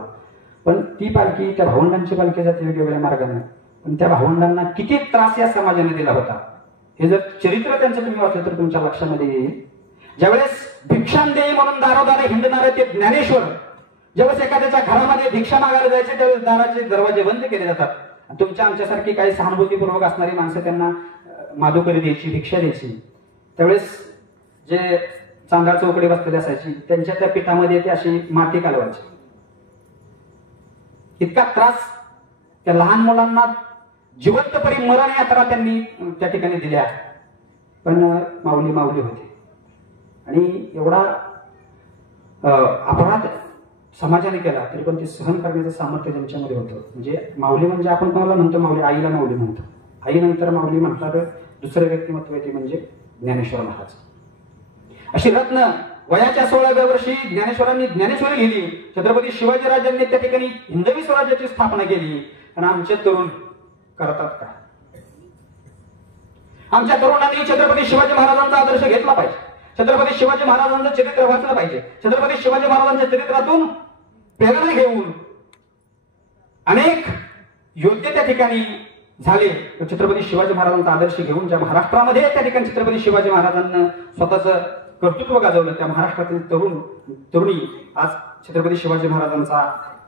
पण ती पालखी त्या भावंडांची पालखी जाते वेगवेगळ्या मार्गाने. पण त्या भावंडांना किती त्रास या समाजाने दिला होता हे जर चरित्र त्यांचं तुम्ही वाचलं तर तुमच्या लक्षामध्ये येईल. ज्यावेळेस भिक्षांदेही म्हणून दारोदारे हिंडणारे ते ज्ञानेश्वर ज्यावेळेस एखाद्याच्या घरामध्ये भिक्षा मागायला जायचे त्यावेळेस दाराचे दरवाजे बंद केले जातात. तुमच्या आमच्यासारखी काही सहानुभूतीपूर्वक असणारी माणसं त्यांना माधुकरी द्यायची, भिक्षा द्यायची, त्यावेळेस जे चांदाळ चौकडे बसलेली असायची त्यांच्या त्या पिठामध्ये ते अशी माती कालवायची. इतका त्रास त्या लहान मुलांना जिवंतपणे मरण यात्रा त्यांनी त्या ठिकाणी दिल्या, पण माऊली माऊली होते. आणि एवढा अपराध समाजाने केला तरी पण ते सहन करण्याचं सामर्थ्य त्यांच्यामध्ये होतं. म्हणजे माऊली म्हणजे आपण कोणाला म्हणतो, माऊली आईला माऊली म्हणतो. आईनंतर माऊली म्हणतात दुसरं व्यक्तिमत्व आहे ते म्हणजे ज्ञानेश्वर महाराज. अशी रत्न वयाच्या 16व्या वर्षी ज्ञानेश्वरांनी ज्ञानेश्वरी लिहिली. छत्रपती शिवाजीराजांनी त्या ठिकाणी हिंदवी स्वराज्याची स्थापना केली. आणि आमचे तरुण करतात काय? आमच्या तरुणांनी छत्रपती शिवाजी महाराजांचा आदर्श घेतला पाहिजे. छत्रपती शिवाजी महाराजांचं चरित्र वाचलं पाहिजे. छत्रपती शिवाजी महाराजांच्या चरित्रातून प्रेरणा घेऊन अनेक योद्धे त्या ठिकाणी झाले. छत्रपती शिवाजी महाराजांचा आदर्श घेऊन ज्या महाराष्ट्रामध्ये त्या ठिकाणी छत्रपती शिवाजी महाराजांना स्वतःचं कर्तृत्व गाजवलं, त्या महाराष्ट्रातील तरुणी आज छत्रपती शिवाजी महाराजांचा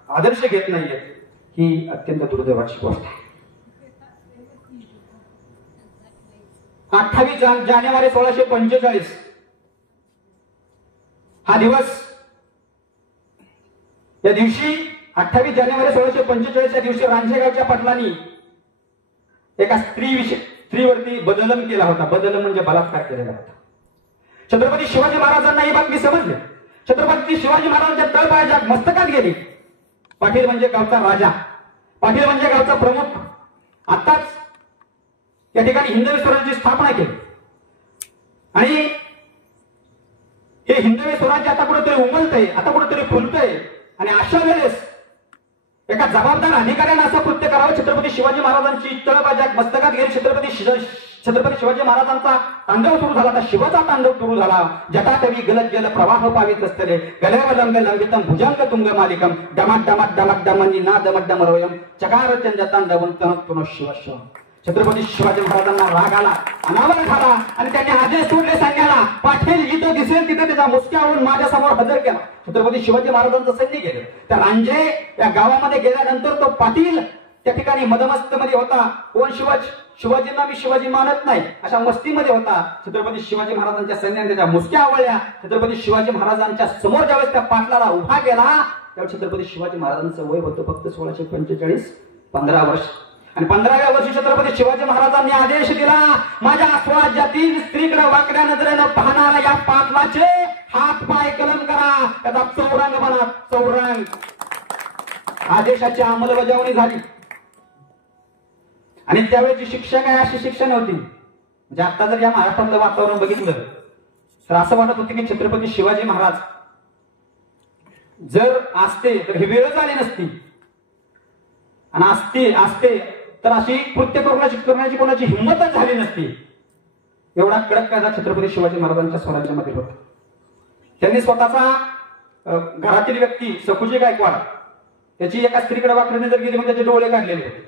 आदर्श घेत नाहीये, ही अत्यंत दुर्दैवाची गोष्ट आहे. 28 जानेवारी 1645 हा दिवस, या दिवशी 28 जानेवारी 1645 या दिवशी रांजेगावच्या पाटलांनी एका स्त्रीवरती बदलम केला होता. बदलम म्हणजे बलात्कार केलेला होता. छत्रपती शिवाजी महाराजांना ही बातमी समजली. छत्रपती शिवाजी महाराजांच्या तळपायाच्या मस्तकात गेली. पाटील म्हणजे गावचा राजा, पाटील म्हणजे गावचा प्रमुख. आताच या ठिकाणी हिंदवी स्वराज्याची स्थापना केली आणि हे हिंदवी स्वराज्य आता कुठेतरी उमलतंय, आता कुठेतरी फुलतंय. आणि अशा वेळेस एका जबाबदार अधिकाऱ्याने असं कृत्य करावं. छत्रपती शिवाजी महाराजांची तळपायाच्या मस्तकात गेली. छत्रपती शिवाजी महाराजांचा तांडव सुरू झाला. आता शिवाचा तांडव सुरू झाला. जटाटवी गलत जल प्रवाह पावित असतले गलवलंग लंबितम भुजंग तुंग मालिकम डमाट डमाट डमाट डमनी ना दमट डमरोयम चकार चंद तांडवं तनत्तुनो शिवश्व. छत्रपती शिवाजी महाराजांना राग आला, अनावर झाला आणि त्यांनी आदेश सोडले सैन्याला, पाटील जिथं दिसेल तिथे त्याचा मुसक्यावरून माझ्या समोर हजर केला. छत्रपती शिवाजी महाराजांचं सैन्य गेलं. त्या रांजे या गावामध्ये गेल्यानंतर तो पाटील त्या ठिकाणी मदमस्त मध्ये होता. कोण शिवाजींना मी शिवाजी मानत नाही अशा मस्तीमध्ये होता. छत्रपती शिवाजी महाराजांच्या सैन्याने त्याच्या मुसक्या आवळल्या. छत्रपती शिवाजी महाराजांच्या समोर ज्यावेळेस त्या पाटलाला उभा केला त्यावेळेस छत्रपती शिवाजी महाराजांचं वय होतं फक्त 1645, 15 वर्ष. आणि 15व्या वर्षी छत्रपती शिवाजी महाराजांनी आदेश दिला, माझ्या स्वराज्यातील स्त्रीकडे वाकड्या नजरेनं पाहणारा या पाटलाचे हात पाय कलम करा, त्याचा चौरंग बना, चौरंग. आदेशाची अंमलबजावणी झाली. आणि त्यावेळेची शिक्षा काय अशी शिक्षा नव्हती. म्हणजे आता जर या महाराष्ट्रातलं वातावरण बघितलं तर असं वाटत होतं की छत्रपती शिवाजी महाराज जर असते तर ही वेळच आली नसती, आणि असते तर अशी कृत्य करण्याची कोणाची हिंमतच झाली नसती. एवढा कडक कायदा छत्रपती शिवाजी महाराजांच्या स्वराज्यामध्ये होता. त्यांनी स्वतःचा घरातील व्यक्ती सखुजी गायकवाड त्याची एका स्त्रीकडे वाकडीने जर गेली म्हणजे त्याचे डोळे काढलेले होते.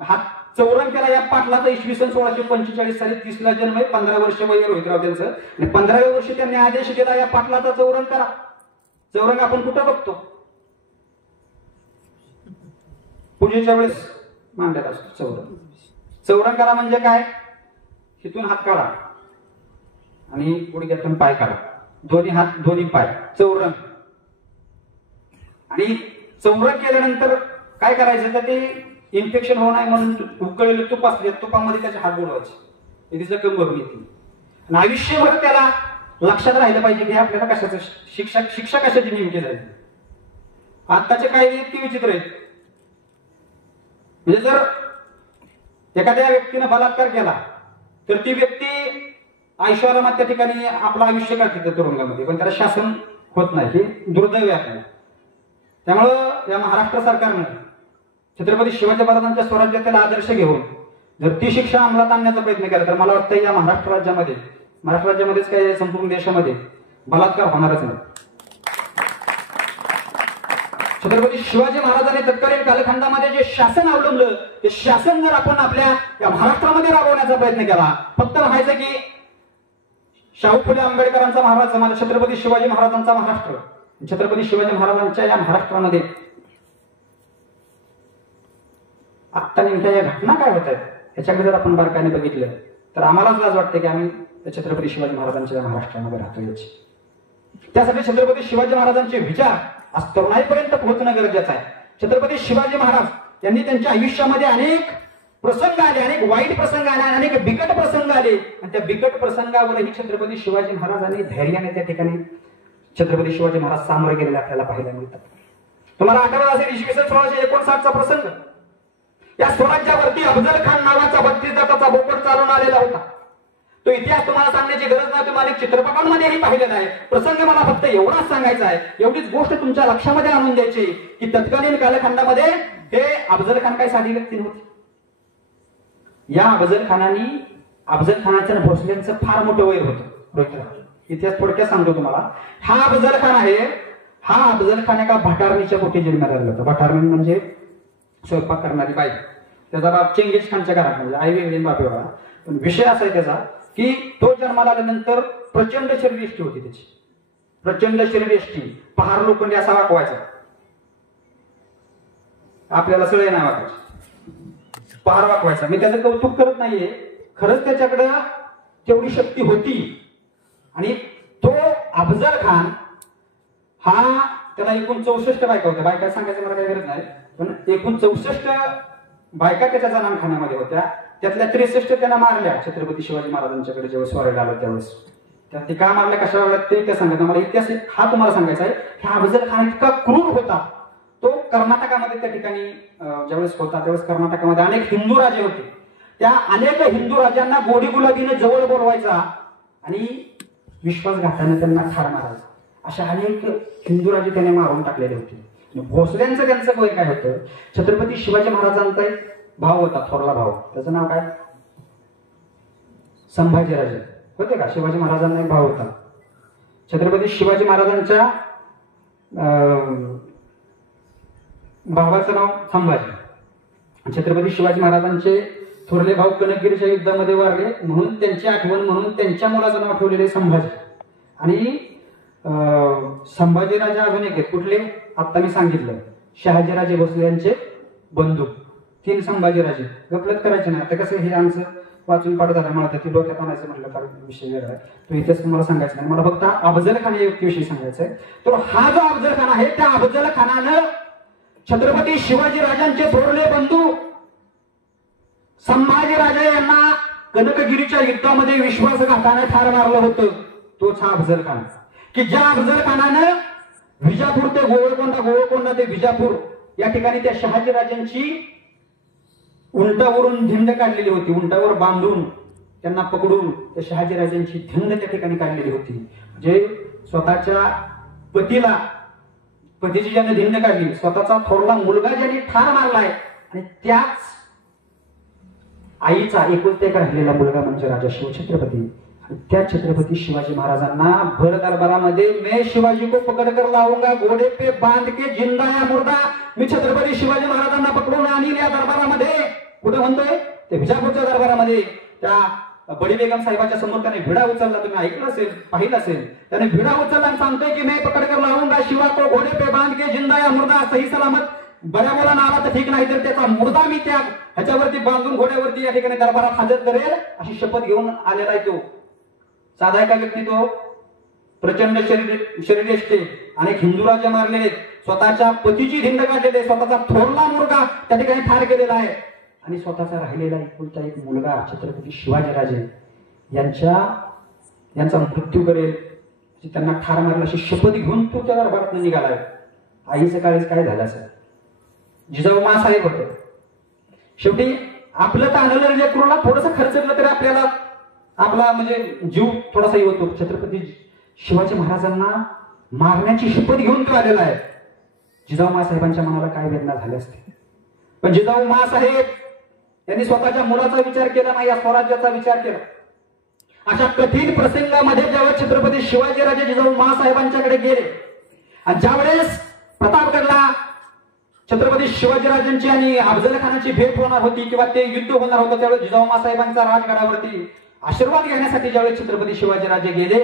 हा चौरंग केला या पाटलाचा. इसवी सन 1645 साली 30ला जन्म आहे. 15 वर्ष वय रोहितराव त्यांचं. आणि 15व्या वर्षी त्यांनी आदेश दिला या पाटलाचा चौरंग करा. चौरंग आपण कुठं बघतो? पूजेच्या वेळेस मांडलेला असतो चौरंग. चौरंग करा म्हणजे काय? तिथून हात काढा आणि गुडघ्यातून पाय काढा, दोन्ही हात दोन्ही पाय, चौरंग. आणि चौरंग केल्यानंतर काय करायचं तर ते इन्फेक्शन होऊ नये म्हणून उकळलेलं तूप असते, तुपामध्ये त्याचे हात बुडवायचे, तिचं कंबर येते. आणि आयुष्यभर त्याला लक्षात राहिलं पाहिजे की आपल्याला कशाचं शिक्षा कशाची नेमकी झाली. आत्ताचे काही इतके विचित्र आहेत. म्हणजे जर एखाद्या व्यक्तीने बलात्कार केला तर ती व्यक्ती आयुष्यारामात त्या ठिकाणी आपलं आयुष्य काढते त्या तुरुंगामध्ये, पण त्याला शासन होत नाही. हे दुर्दैव आहे आपल्याला. त्यामुळं या महाराष्ट्र सरकारनं छत्रपती शिवाजी महाराजांच्या स्वराज्यातील आदर्श घेऊन जर ती शिक्षा अंमलात आणण्याचा प्रयत्न केला तर मला वाटतं या महाराष्ट्र राज्यामध्येच काय संपूर्ण देशामध्ये बलात्कार होणारच नाही. छत्रपती शिवाजी महाराजांनी तत्कालीन कालखंडामध्ये जे शासन अवलंबलं ते शासन जर आपण आपल्या या महाराष्ट्रामध्ये राबवण्याचा प्रयत्न केला, फक्त म्हणायचं की शाहू फुले आंबेडकरांचा महाराष्ट्र, छत्रपती शिवाजी महाराजांचा महाराष्ट्र, छत्रपती शिवाजी महाराजांच्या या महाराष्ट्रामध्ये आता नेमक्या या घटना काय होत आहेत याच्याकडे जर आपण बारकाईने बघितलं तर आम्हालाच लाज वाटते की आम्ही छत्रपती शिवाजी महाराजांच्या महाराष्ट्रामध्ये राहतो याची. त्यासाठी छत्रपती शिवाजी महाराजांचे विचार आज तरुणाईपर्यंत पोहोचणं गरजेचं आहे. छत्रपती शिवाजी महाराज यांनी त्यांच्या आयुष्यामध्ये अनेक प्रसंग आले, अनेक वाईट प्रसंग आले, अनेक बिकट प्रसंग आले आणि त्या बिकट प्रसंगावरही छत्रपती शिवाजी महाराजांनी धैर्याने त्या ठिकाणी छत्रपती शिवाजी महाराज सामोरे गेलेले आपल्याला पाहायला मिळतात. तुम्हाला आठवत असेल 1659चा प्रसंग. या स्वराज्यावरती अफजल खान नावाचा 32 जाताचा बोकड चालून आलेला होता. तो इतिहास तुम्हाला सांगण्याची गरज नाही, तुम्हाला अनेक चित्रपटांमध्येही पाहिलेला आहे. प्रसंग मला फक्त एवढाच सांगायचा आहे, एवढीच गोष्ट तुमच्या लक्षामध्ये आणून द्यायची की तत्कालीन कालखंडामध्ये हे अफजल खान काही साधी व्यक्ती नव्हती. या अफजल खानाचं भोसलेंचं फार मोठं वैर होतं. इतिहास थोडक्यात सांगतो तुम्हाला. हा अफजल खान आहे, हा अफजल खान एका भटारणीच्या पोटी जन्माला आला होता. भटारणी म्हणजे स्वयंपाक करणारी बाई. त्याचा बाप चेंगीज खानच्या घरात, म्हणजे आई वेगळी बाप वेगळा. पण विषय असा आहे त्याचा की तो जन्माला आल्यानंतर प्रचंड शरीरयष्टी होती त्याची, प्रचंड शरीरयष्टी. पहार लोखंडी असा वाकवायचा. आपल्याला सगळे नाही वाकायचे, पहार वाकवायचा. मी त्याचं कौतुक करत नाहीये, खरंच त्याच्याकडे तेवढी शक्ती होती. आणि तो अफजल खान हा, त्याला एकूण 64 बायका होत्या. बायका सांगायचं मला काही गरज नाही, पण एकूण 64 बायका त्याच्या जनानखान्यामध्ये होत्या. त्यातल्या 63 त्यांना मारल्या छत्रपती शिवाजी महाराजांच्याकडे जेव्हा स्वारीला आलो त्यावेळेस. त्यात ते का मारल्या, कशा वेळेला ते सांगायचं मला. इतिहास हा तुम्हाला सांगायचा आहे. हा अफजल खान इतका क्रूर होता. तो कर्नाटकामध्ये त्या ठिकाणी ज्यावेळेस होता त्यावेळेस कर्नाटकामध्ये अनेक हिंदू राजे होते. त्या अनेक हिंदू राजांना गोडी गुलाबीने जवळ बोलवायचा आणि विश्वासघाताने त्यांना ठार मारायचा. अशा अनेक हिंदू राजे त्याने मारून टाकलेले होते. भोसल्यांचं त्यांचं वय काय होतं, छत्रपती शिवाजी महाराजांचा एक भाव होता, थोरला भाव. त्याचं नाव काय, संभाजीराजे होते का. शिवाजी महाराजांना एक भाव होता. छत्रपती शिवाजी महाराजांच्या भावाचं नाव संभाजी. छत्रपती शिवाजी महाराजांचे थोरले भाऊ कनकगिरीच्या युद्धामध्ये वारले म्हणून त्यांची आठवण म्हणून त्यांच्या मुलाचं नाव ठेवलेले संभाजी. आणि संभाजीराजे अजून एक आहेत, कुठले आता मी सांगितलं, शहाजीराजे भोसले यांचे बंधू. 3 संभाजीराजे. गपलत करायचे नाही. आता कसं हे आमचं वाचून पाठ झालं, मला ती डोक्यात आणायचं म्हटलं कारण विषय वेगळा आहे, तो इतिहास तुम्हाला सांगायचा नाही. मला फक्त अफजल खान या व्यक्तीविषयी सांगायचं आहे. तर हा जो अफजल खान आहे, त्या अफजल खानानं छत्रपती शिवाजी राजांचे थोरले बंधू संभाजीराजे यांना कनकगिरीच्या युद्धामध्ये विश्वासघाताने ठार मारलं होतं. तोच हा अफजल खान, की ज्या अफजल खानानं विजापूर ते गोवळकोंडा ते विजापूर या ठिकाणी त्या शहाजीराजांची उंटावरून धिंड काढलेली होती. उंटावर बांधून त्यांना पकडून त्या शहाजीराजांची धिंड त्या ठिकाणी काढलेली होती. जे स्वतःच्या पतीची ज्याने धिंड काढली, स्वतःचा थोरला मुलगा ज्याने ठार मारलाय आणि त्याच आईचा एकुलता एक राहिलेला मुलगा म्हणजे राजा शिवछत्रपती. त्या छत्रपती शिवाजी महाराजांना भर दरबारामध्ये मैं शिवाजी को पकड़ कर लाऊंगा, घोडे पे बांध के जिंदा या मुर्दा. मी छत्रपती शिवाजी महाराजांना पकडून आणील या दरबारामध्ये. कुठे म्हणतोय, ते विजापूरच्या दरबारामध्ये. त्या बडी बेगम साहेबाच्या समोर त्याने भिडा उचलला. तुम्ही ऐकलं असेल, पाहिलं असेल. त्याने भिडा उचलला आणि सांगतोय की मैं पकड़ कर लाऊंगा शिवा को घोडे पे बांध के जिंदा या मुर्दा. सही सलामत बऱ्या मुलांना आला तर ठीक, नाही तर त्याचा मुर्दा मी त्या ह्याच्यावरती बांधून घोड्यावरती या ठिकाणी दरबारात हजर करेल अशी शपथ घेऊन आलेला आहे तो. साधा एका व्यक्ती तो. प्रचंड शरीरयष्टी, अनेक हिंदू राजे मारलेले, स्वतःच्या पतीची धिंड काढलेले, स्वतःचा थोरला मुलगा त्या ठिकाणी ठार केलेला आहे आणि स्वतःचा राहिलेला एकुलता एक मुलगा छत्रपती शिवाजीराजे यांचा मृत्यू करेल, त्यांना ठार मारला अशी शपथ घेऊन तो त्या दरबारात निघालाय. आईचं काळीच काय झालं असेल. जिजाऊ मासाहेब होते. शेवटी आपलं तांदळ लेकरूला थोडंसं खर्चलं तरी आपल्याला आपला म्हणजे जीव थोडासा होतो. छत्रपती शिवाजी महाराजांना मारण्याची शपथ घेऊन तो आलेला आहे. जिजाऊ मासाहेबांच्या मनाला काय वेदना झाल्या असते. पण जिजाऊ मासाहेब यांनी स्वतःच्या मुलाचा विचार केला नाही, या स्वराज्याचा विचार केला. अशा कठीण प्रसंगामध्ये ज्यावेळेस छत्रपती शिवाजीराजे जिजाऊ मासाहेबांच्याकडे गेले आणि ज्यावेळेस प्रतापगडला छत्रपती शिवाजीराजांची आणि अफजल खानाची भेट होणार होती किंवा ते युद्ध होणार होतं, त्यावेळेस जिजाऊ मासाहेबांचा राजगडावरती आशीर्वाद घेण्यासाठी ज्यावेळेस छत्रपती शिवाजीराजे गेले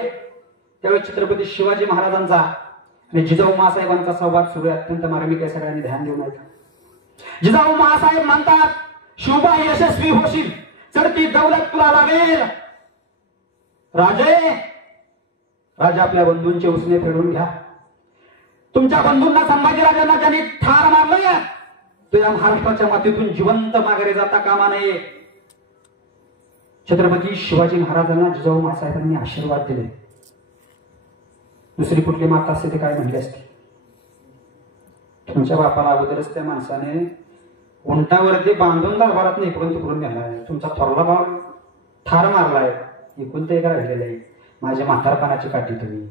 त्यावेळेस छत्रपती शिवाजी महाराजांचा आणि जिजाऊ मासाहेबांचा संवाद सुरू आहे. अत्यंत मार्मिक आहे, सगळ्यांनी ध्यान देऊन ऐका. जिजाऊ मासाहेब म्हणतात, शिवबा यशस्वी होशील चढती दौलत तुला लावेल. राजा आपल्या बंधूंचे उसने फेडून घ्या. तुमच्या बंधूंना संभाजीराजांना ज्यांनी ठार मारलं तो या महाराष्ट्राच्या मातीतून जिवंत माघारी जाता कामा नये. छत्रपती शिवाजी महाराजांना जिजाऊ मासाहेबांनी आशीर्वाद दिले. दुसरी कुठली माता असते ते काय म्हणले असते. तुमच्या बापाला अगोदरच त्या माणसाने उंटावरती बांधून दरबारात इकडून तिकडून नेलाय. तुमचा थोरला भाव ठार मारलाय. एकूण ते काय राहिलेलं आहे. माझ्या म्हातारपणाची काठी तुम्ही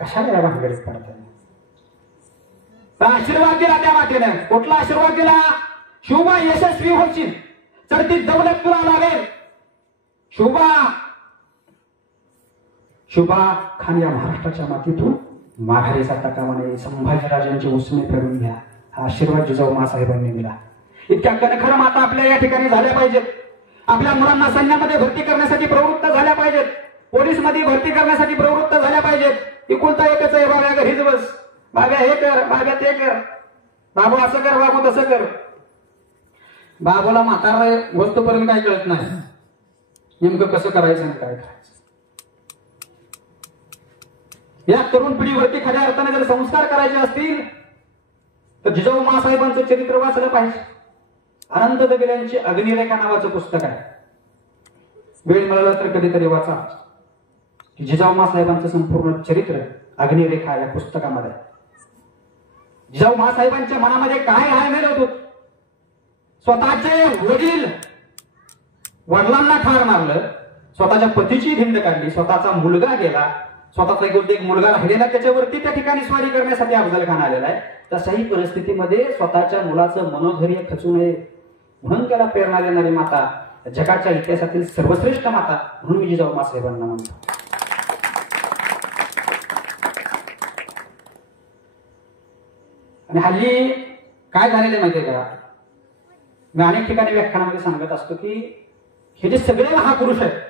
कशाला या भानगडीत पडताय. आशीर्वाद दिला त्या मातेने. कुठला आशीर्वाद दिला. शुभा यशस्वी होशील. चढती दौलत तुला लावेल. शुभा खान या महाराष्ट्राच्या मातीतून माघारी जाता कामा नये. संभाजीराजांचे उसने फेडून घ्या. हा आशीर्वाद जिजाऊ मासाहेबांनी दिला. इतक्या कणखर माता आपल्या या ठिकाणी झाल्या पाहिजेत. आपल्या मुलांना सैन्यामध्ये भरती करण्यासाठी प्रवृत्त झाल्या पाहिजेत. पोलीस मध्ये भरती करण्यासाठी प्रवृत्त झाल्या पाहिजेत. एकुलता एकच आहे. बाबा घरीच बस. बाबा हे कर. बाबा ते कर. बाबू असं कर. बाबू तसं कर. बाबूला म्हातारा वस्तूपर्यंत काय कळत नाही. नेमकं कसं करायचं आणि काय करायचं. या तरुण पिढीवरती खऱ्या अर्थाने जर संस्कार करायचे असतील तर जिजाऊ मासाहेबांचं चरित्र वाचलं पाहिजे. अनंत दबिल्यांची अग्निरेखा नावाचं पुस्तक आहे. वेळ मिळाला तर कधीतरी वाचा. जिजाऊ मासाहेबांचं संपूर्ण चरित्र अग्निरेखा या पुस्तकामध्ये. जिजाऊ मासाहेबांच्या मनामध्ये काय घालमेल होतो. स्वतःचे वडील वडिलांना ठार मारलं. स्वतःच्या पतीची धिंड काढली. स्वतःचा मुलगा गेला. स्वतःचा एक मुलगा राहिलेला त्याच्यावरती त्या ठिकाणी स्वारी करण्यासाठी अफजल खान आलेला आहे. तशाही परिस्थितीमध्ये स्वतःच्या मुलाचं मनोधैर्य खचू नये म्हणून त्याला प्रेरणा देणारी माता, जगाच्या इतिहासातील सर्वश्रेष्ठ माता म्हणून मी जिजाऊ मासाहेबांना म्हणतो. आणि हल्ली काय झालेलं माहितीये का. मी अनेक ठिकाणी व्याख्यानामध्ये सांगत असतो की हे जे सगळे महापुरुष आहेत.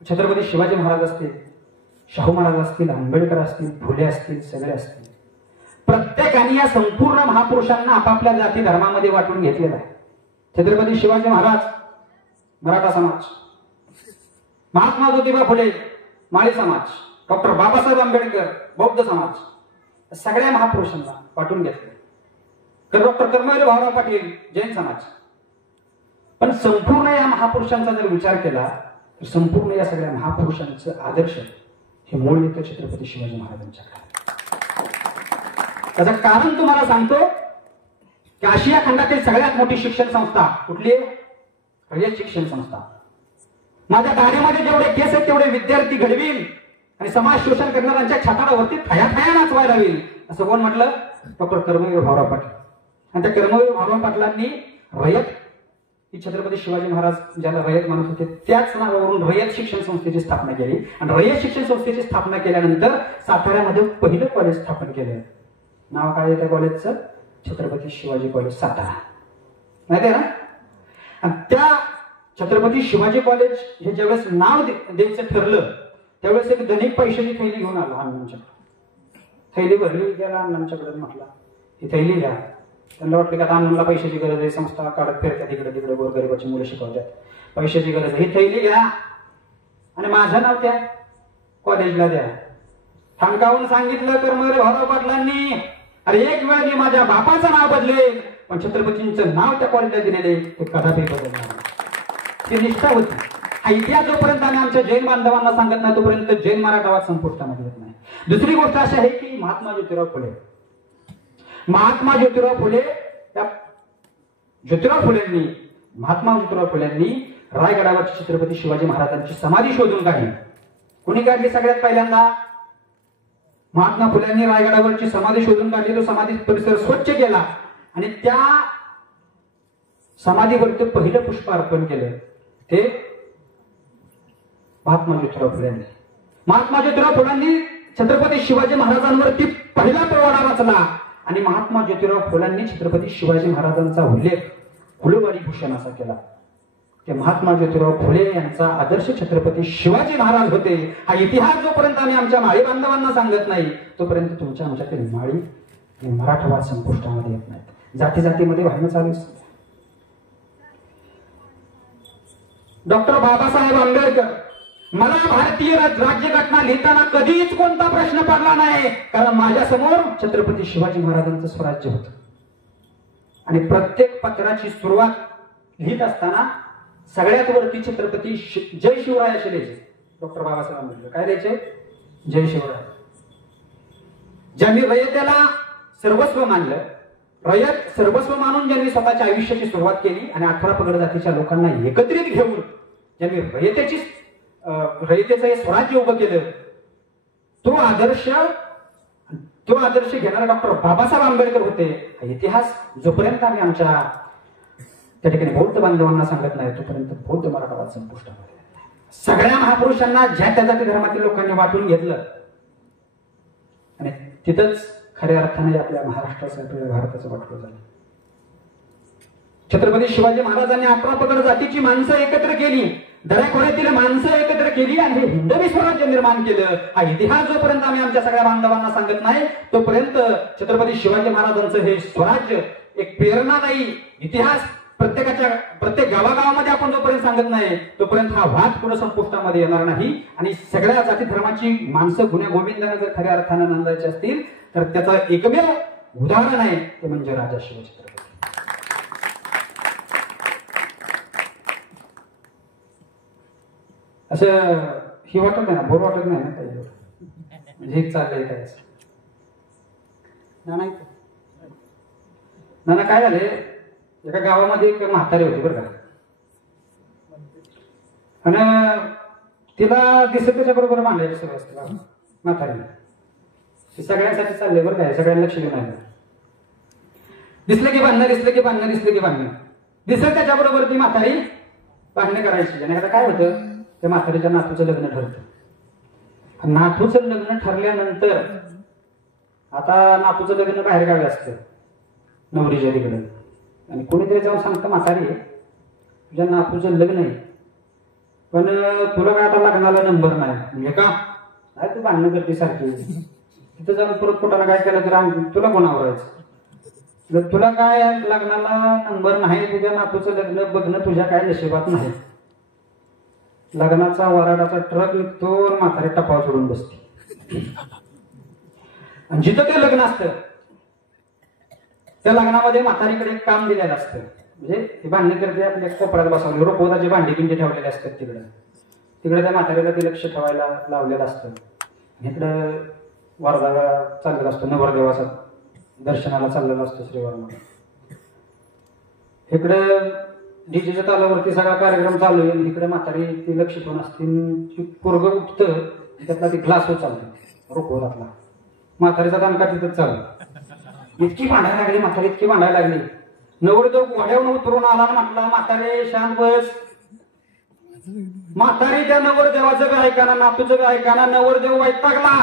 छत्रपती शिवाजी महाराज असतील, शाहू महाराज असतील, आंबेडकर असतील, फुले असतील, सगळे असतील. प्रत्येकाने या संपूर्ण महापुरुषांना आपापल्या जाती धर्मामध्ये वाटून घेतलेला आहे. छत्रपती शिवाजी महाराज मराठा समाज, महात्मा ज्योतिबा फुले माळी समाज, डॉक्टर बाबासाहेब आंबेडकर बौद्ध समाज, सगळ्या महापुरुषांना वाटून घेतले. तर डॉक्टर कर्मवीर भाऊराव पाटील जैन समाज. पण संपूर्ण या महापुरुषांचा जर विचार केला तर संपूर्ण या सगळ्या महापुरुषांचं आदर्श हे मूळ येतं छत्रपती शिवाजी महाराजांच्याकडे. त्याचं कारण तुम्हाला सांगतो की आशिया खंडातील सगळ्यात मोठी शिक्षण संस्था कुठली. रयत शिक्षण संस्था. माझ्या गाडीमध्ये जेवढे केस आहेत तेवढे विद्यार्थी घडवील आणि समाज शोषण करणाऱ्यांच्या छाताडावरती थया थया नाचवायला होईल असं कोण म्हटलं. डॉक्टर कर्मवीर भाऊराव पाटील. आणि त्या कर्मवीर भाऊराव पाटलांनी रयत ही छत्रपती शिवाजी महाराज ज्याला रयत म्हणत होते त्याच नावावरून रयत शिक्षण संस्थेची स्थापना केली. आणि रयत शिक्षण संस्थेची स्थापना केल्यानंतर साताऱ्यामध्ये पहिलं कॉलेज स्थापन केलं. नाव काय आहे त्या कॉलेजचं. छत्रपती शिवाजी कॉलेज सातारा. माहिती आहे ना. आणि त्या छत्रपती शिवाजी कॉलेज हे ज्यावेळेस नाव द्यायचं ठरलं त्यावेळेस एक धनिक पैशाची थैली घेऊन आला अण्णांच्याकडे. थैली भरली गेला अण्णांच्याकडे. म्हटलं ही थैली घ्या. त्यांना वाटलं की आता अण्णांना पैशाची गरज आहे. संस्था काढत फिरत्या तिकडे तिकडे गोरगरिबाची मुलं शिकवतात. पैशाची गरज आहे. ही थैली घ्या आणि माझं नाव त्या कॉलेजला द्या. ठणकावून सांगितलं कर्मवीर भाऊराव पाटलांनी. अरे एक वेळ मी माझ्या बापाचं नाव बदलेल पण छत्रपतींचं नाव त्या कॉलेजला दिलेले ते कदापि बदलणार. ती निष्ठा होती. हा इतिहास जोपर्यंत आम्ही आमच्या जैन बांधवांना सांगत नाही तोपर्यंत जैन मराठा संपुष्टामध्ये येत नाही. दुसरी गोष्ट अशी आहे की महात्मा ज्योतिराव फुले महात्मा ज्योतिराव फुलेंनी रायगडावरची छत्रपती शिवाजी महाराजांची समाधी शोधून काढली. कुणी काढली सगळ्यात पहिल्यांदा. महात्मा फुल्यांनी रायगडावरची समाधी शोधून काढली. तो समाधी परिसर स्वच्छ केला आणि त्या समाधीवरती पहिलं पुष्प अर्पण केलं ते महात्मा ज्योतिराव फुल्यांनी. महात्मा ज्योतिराव फुल्यांनी छत्रपती शिवाजी महाराजांवरती पहिला पोवाडा वाचला आणि महात्मा ज्योतिराव फुल्यांनी छत्रपती शिवाजी महाराजांचा उल्लेख फुलवाडी भूषण असा केला. ते महात्मा ज्योतिराव फुले यांचा आदर्श छत्रपती शिवाजी महाराज होते. हा इतिहास जोपर्यंत आम्ही आमच्या माळी बांधवांना सांगत नाही तोपर्यंत तुमच्या आमच्यातील माळी मराठवाद संपुष्टामध्ये येत नाहीत. जाती जातीमध्ये वाहणं चालू. डॉक्टर बाबासाहेब आंबेडकर, मला भारतीय राज्यघटना लिहिताना कधीच कोणता प्रश्न पडला नाही, कारण माझ्या समोर छत्रपती शिवाजी महाराजांचं स्वराज्य होतं. आणि प्रत्येक पत्राची सुरुवात लिहित असताना सगळ्यात वरती छत्रपती जय शिवराय असे लिहायचे. डॉक्टर बाबासाहेब आंबेडकर काय लिहायचे? जय शिवराय. ज्यांनी रयतेला सर्वस्व मानलं, रयत सर्वस्व मानून ज्यांनी स्वतःच्या आयुष्याची सुरुवात केली आणि 18 पगड जातीच्या लोकांना एकत्रित घेऊन ज्यांनी रयतेचं हे स्वराज्य उभं केलं, तो आदर्श घेणारे डॉक्टर बाबासाहेब आंबेडकर होते. इतिहास जोपर्यंत आम्ही आमच्या त्या ठिकाणी बौद्ध बांधवांना सांगत नाही तोपर्यंत बौद्ध मराठवाडा संपुष्टामध्ये. सगळ्या महापुरुषांना ज्या त्या जाती धर्मातील लोकांनी वाटून घेतलं आणि तिथंच खऱ्या अर्थाने आपल्या महाराष्ट्राचं आपल्या भारताचं वाटलं झालं. छत्रपती शिवाजी महाराजांनी 18 पगड जातीची माणसं एकत्र केली, दऱ्याखोऱ्यातील माणसं एकत्र केली आणि हे हिंदवी स्वराज्य निर्माण केलं. हा इतिहास जोपर्यंत आम्ही आमच्या सगळ्या बांधवांना सांगत नाही तोपर्यंत छत्रपती शिवाजी महाराजांचं हे स्वराज्य एक प्रेरणादायी इतिहास प्रत्येक गावागावामध्ये आपण जोपर्यंत सांगत नाही तोपर्यंत हा वाद पुढे संपुष्टामध्ये येणार नाही. आणि सगळ्या जाती धर्माची माणसं गुण्या गोविंदाने जर खऱ्या अर्थाने नंदायची असतील तर त्याचं एकमेव उदाहरण आहे ते म्हणजे राजा शिवछत्रपती. असं ही वाटत नाही ना, बोर वाटत नाही ना काही, म्हणजे एक चाललंय काय ना काय झाले. एका गावामध्ये एक म्हातारी होती बरं का, आणि तिला दिसत त्याच्या बरोबर मांडायची सवय असते म्हातारीला. ते सगळ्यांसाठी चाललंय बरं काय, सगळ्यांना लक्ष देऊन आहे. दिसलं की भांडणं, दिसलं की भांडणं, दिसलं की भांडणं. दिसत त्याच्या बरोबर ती म्हातारी भांडणं करायची. आणि आता काय होतं, त्या म्हातारीच्या नातूचं लग्न ठरतं. नातूचं लग्न ठरल्यानंतर आता नातूचं लग्न बाहेर गावी असतं नवरीच्या तिकडे, आणि कोणीतरी जाऊन सांगतं म्हातारी तुझ्या नातूचं लग्न आहे पण तुला काय आता लग्नाला नंबर नाही. म्हणजे का नाही, तू भांडणं करते सारखी. तिथं जाऊन परत कुठाला काय केलं तर तुला कोणावर जर तुला काय लग्नाला नंबर नाही, तुझ्या नातूचं लग्न बघणं तुझ्या काय नशिबात नाही. लग्नाचा वराडाचा ट्रक निघतो, म्हातारी टपाव सोडून बसते. आणि जिथं ते लग्न असतं त्या लग्नामध्ये म्हातारीकडे एक काम दिलेलं असतं. म्हणजे ते भांडणे करते आपल्या कोपऱ्यात बसवले, रोपवताचे भांडे किंडे ठेवलेले असतात तिकडे त्या म्हातारीला ते लक्ष ठेवायला लावलेलं असतं. इकडं वरदाला चाललेला असतो, नवरदेवाचा दर्शनाला चाललेला असतो श्रीवर्मा. इकडं डीजेच्या तालावरती सगळा कार्यक्रम चालू आहे, इकडे म्हातारी ती लक्ष ठेवून असते. पोरग उठतं, त्यातला ती ग्लास होत चालतो रोपवतातला. म्हातारीचा दणका तिथंच चालू. इतकी भांडायला लागली म्हातारी, इतकी भांडायला लागली. नवरदेव घोड्यावरून उतरून आला आणि म्हटला म्हातारे शांत बस. म्हातारी त्या नवरदेवाचं बी ऐकाना, नातूचं बी ऐकाना. नवरदेव वैतागला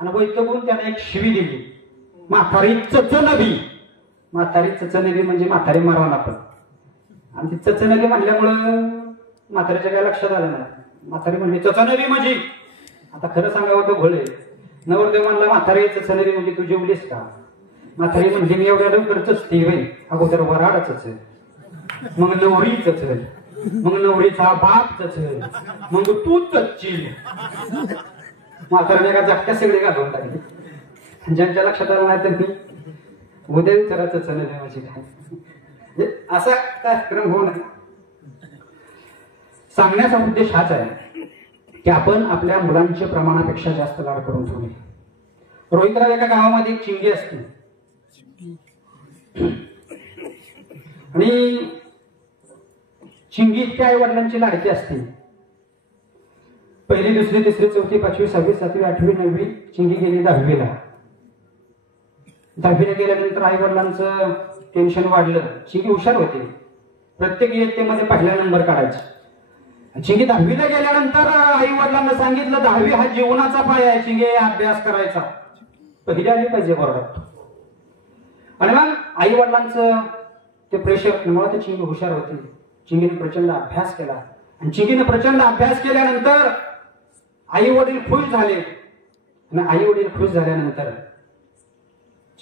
आणि वैतागून त्याने एक शिवी दिली. म्हातारी चचनबी. म्हातारी चचनबी म्हणजे म्हातारी मारवाना पण. आणि ती चचनबी म्हणल्यामुळं म्हातारीच्या काय लक्षात आलं नाही. म्हातारी म्हणली चचनबी म्हणजे आता खरं सांगावं तो घोळे. नवरदेव म्हणला म्हातारी चचनबी म्हणजे तू जेवलीस का? म्हातारी म्हणजे मी एवढ्या लवकर चचते बाई. अगोदर वराड चचल, मग नवरी चचल, मग नवरीचा बाप चचल, मग तू चचशील. म्हातारीने का झटक्या सगळी घालवून टाकली. ज्यांच्या लक्षात आलं नाही त्यांनी उद्या विचारा चचनबी म्हणजे काय. असा कार्यक्रम होऊ नये. सांगण्याचा उद्देश हाच आहे की आपण आपल्या मुलांच्या प्रमाणापेक्षा जास्त लाड करून ठेवणे. रोहितराव एका गावामध्ये एक चिंगी असते आणि चिंगी इतक्या आई वडिलांची लाडकी असते. पहिली, दुसरी, तिसरी, चौथी, 5वी, 6वी, 7वी, 8वी, 9वी चिंगी गेली 10वीला. 10वीला गेल्यानंतर आई वडिलांचं टेन्शन वाढलं. चिंगी हुशार होती, प्रत्येक इयत्तेमध्ये पहिला नंबर काढायची. चिंगी 10वीला गेल्यानंतर आई वडिलांना सांगितलं 10वी हा जीवनाचा पाया आहे, चिंगी अभ्यास करायचा. पहिली आली पाहिजे बोर्डात. आणि मग आई वडिलांचं ते प्रेशर मुळे ते चिंगी हुशार होती. चिंगीने प्रचंड अभ्यास केला आणि चिंगीने प्रचंड अभ्यास केल्यानंतर आई वडील खुश झाले. आणि आई वडील खुश झाल्यानंतर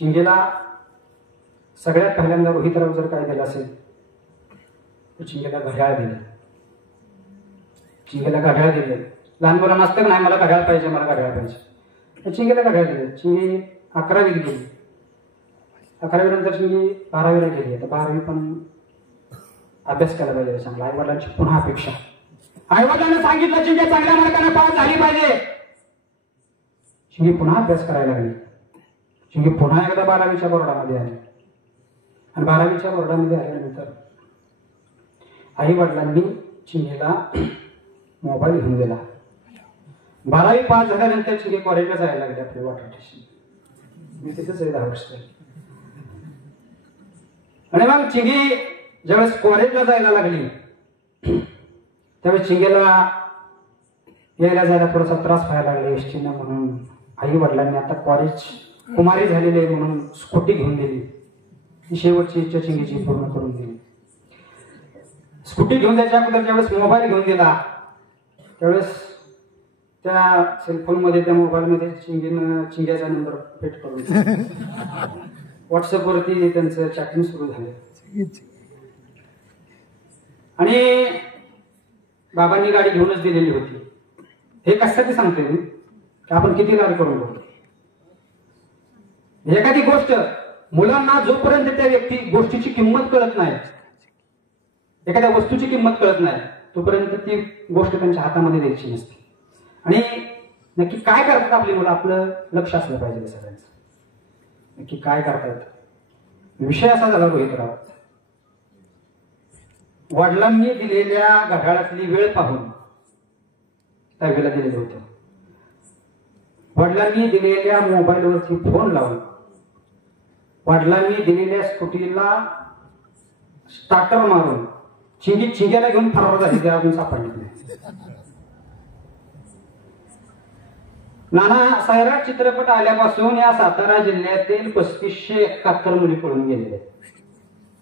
चिंगीला सगळ्यात पहिल्यांदा रोहितराव जर काय दिलं असेल तर चिंगीला घड्याळ दिलं. चिंगेला घड्याळ दिले. लहान मुलांना असतं का नाही, मला घड्याळ पाहिजे, मला घड्याळ पाहिजे. चिंगेला घड्याळ दिले. चिंगी 11वीत गेली. 11वी नंतर चिंगी 12वीला गेली. आता 12वी पण अभ्यास केला पाहिजे चांगला. आईवडिलांची पुन्हा अपेक्षा. आईवडिलांना सांगितलं चिंगी चांगल्या मार्गाने पास झाली पाहिजे. चिंगी पुन्हा अभ्यास करायला लागली. चिंगी पुन्हा एकदा 12वीच्या बोर्डामध्ये आली. आणि 12वीच्या बोर्डामध्ये आल्यानंतर आई वडिलांनी चिंगीला मोबाईल घेऊन दिला. 12वी पास झाल्यानंतर चिंगी कॉलेजला जायला लागली आपल्या वॉटर स्टेशन. मी तिथेच आहे 10 वर्ष. आणि मग चिंगी ज्यावेळेस कॉलेजला जायला लागली त्यावेळेस चिंगीला यायला जायला थोडासा त्रास व्हायला लागला एसटीनं. म्हणून आई वडिलांनी आता कॉलेज कुमारी झालेली आहे म्हणून स्कूटी घेऊन दिली. ही शेवटची इच्छा चिंगीची पूर्ण करून दिली. स्कूटी घेऊन द्यायच्या अगोदर ज्यावेळेस मोबाईल घेऊन दिला त्यावेळेस त्या सेलफोनमध्ये त्या मोबाईलमध्ये चिंग्याचा नंबर पेट करून व्हॉट्सअपवरती त्यांचं चॅटिंग सुरू झालं. आणि बाबांनी गाडी घेऊनच दिलेली होती. हे कशासाठी सांगते मी की आपण किती लाड करून बघतो. एखादी गोष्ट मुलांना जोपर्यंत त्या गोष्टीची किंमत कळत नाही, एखाद्या वस्तूची किंमत कळत नाही तोपर्यंत ती गोष्ट त्यांच्या हातामध्ये द्यायची नसते. आणि नक्की काय करतात आपली मुलं आपलं लक्ष असलं पाहिजे सगळ्यांचं. नक्की काय करतात. विषय असा झाला रोहितराव, वडिलांनी दिलेल्या घड्याळातली वेळ पाहून दहावीला दिलेलं होतं. वडिलांनी दिलेल्या मोबाईलवरती फोन लावून वडिलांनी दिलेल्या स्कूटीला स्टार्टर मारून चिंग्याला घेऊन फरार झाली. ते अजून सापडली नाही. नाना सैराट चित्रपट आल्यापासून या सातारा जिल्ह्यातील 3571 मुली पळून गेलेले.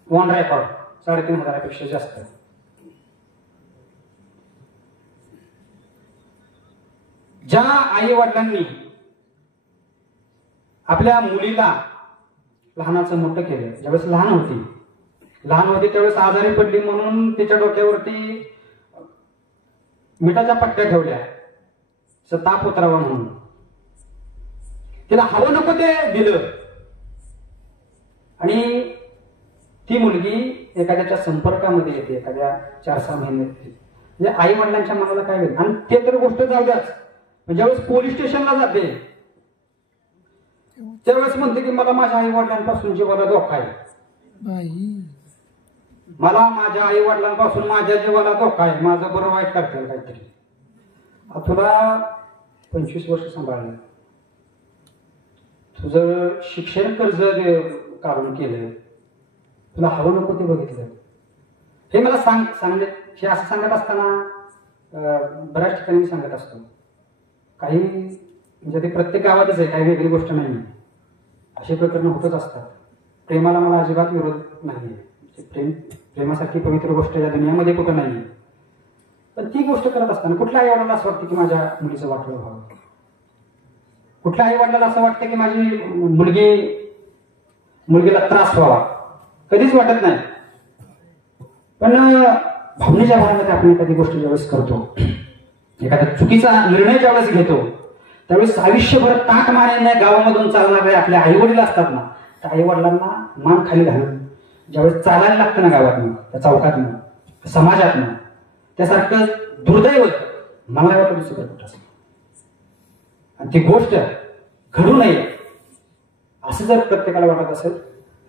ऑन रेकॉर्ड 3500पेक्षा जास्त. ज्या आई वडिलांनी आपल्या मुलीला लहानाचं मोठं केलं, ज्यावेळेस लहान होती त्यावेळेस आजारी पडली म्हणून तिच्या डोक्यावरती मिठाच्या पट्ट्या ठेवल्या ताप उतरावा म्हणून. तिला हवं नको ते दिलं आणि ती मुलगी एखाद्याच्या संपर्कामध्ये येते, एखाद्या 4-6 महिने येते. म्हणजे आई वडिलांच्या मनाला काय होईल. आणि ते तर गोष्ट जाऊ द्याच, ज्यावेळेस पोलीस स्टेशनला जाते त्यावेळेस म्हणते की मला माझ्या आई वडिलांपासून जीवाला धोका आहे, मला माझ्या आई वडिलांपासून माझ्या जीवाला धोका आहे, माझं बरं वाईट करतील काहीतरी. तुला 25 वर्ष सांभाळलं, तुझं शिक्षण कर्ज काढून केलं, तुला हवं नको ते बघितलं. हे मला सांगले हे असं सांगत असताना बऱ्याच ठिकाणी मी सांगत असतो. काही म्हणजे ते प्रत्येक गावातच आहे, काही वेगळी गोष्ट नाही. अशी प्रकरणं होतच असतात. प्रेमाला मला अजिबात विरोध नाही. प्रेमासारखी पवित्र गोष्ट या दुनियामध्ये कुठं नाही. पण ती गोष्ट करत असताना कुठल्या आई वडिलांना असं वाटतं की माझ्या मुलीचं वाटलं व्हावं, कुठल्या आई वडिलांना असं वाटतं की माझी मुलगीला त्रास व्हावा, कधीच वाटत नाही. पण भावनेच्या भागामध्ये आपण एखादी गोष्ट ज्यावेळेस करतो, एखादा चुकीचा निर्णय ज्यावेळेस घेतो त्यावेळेस आयुष्यभर ताक मानेने गावामधून चालणारे आपले आई वडील असतात ना, त्या आई वडिलांना मान खाली घालून ज्यावेळेस चालायला लागतं ना गावातनं, त्या चौकातनं, समाजातनं, त्यासारखं दुर्दैव मला वाटतं दुसरं कुठं असेल. आणि ती गोष्ट घडू नये असं जर प्रत्येकाला वाटत असेल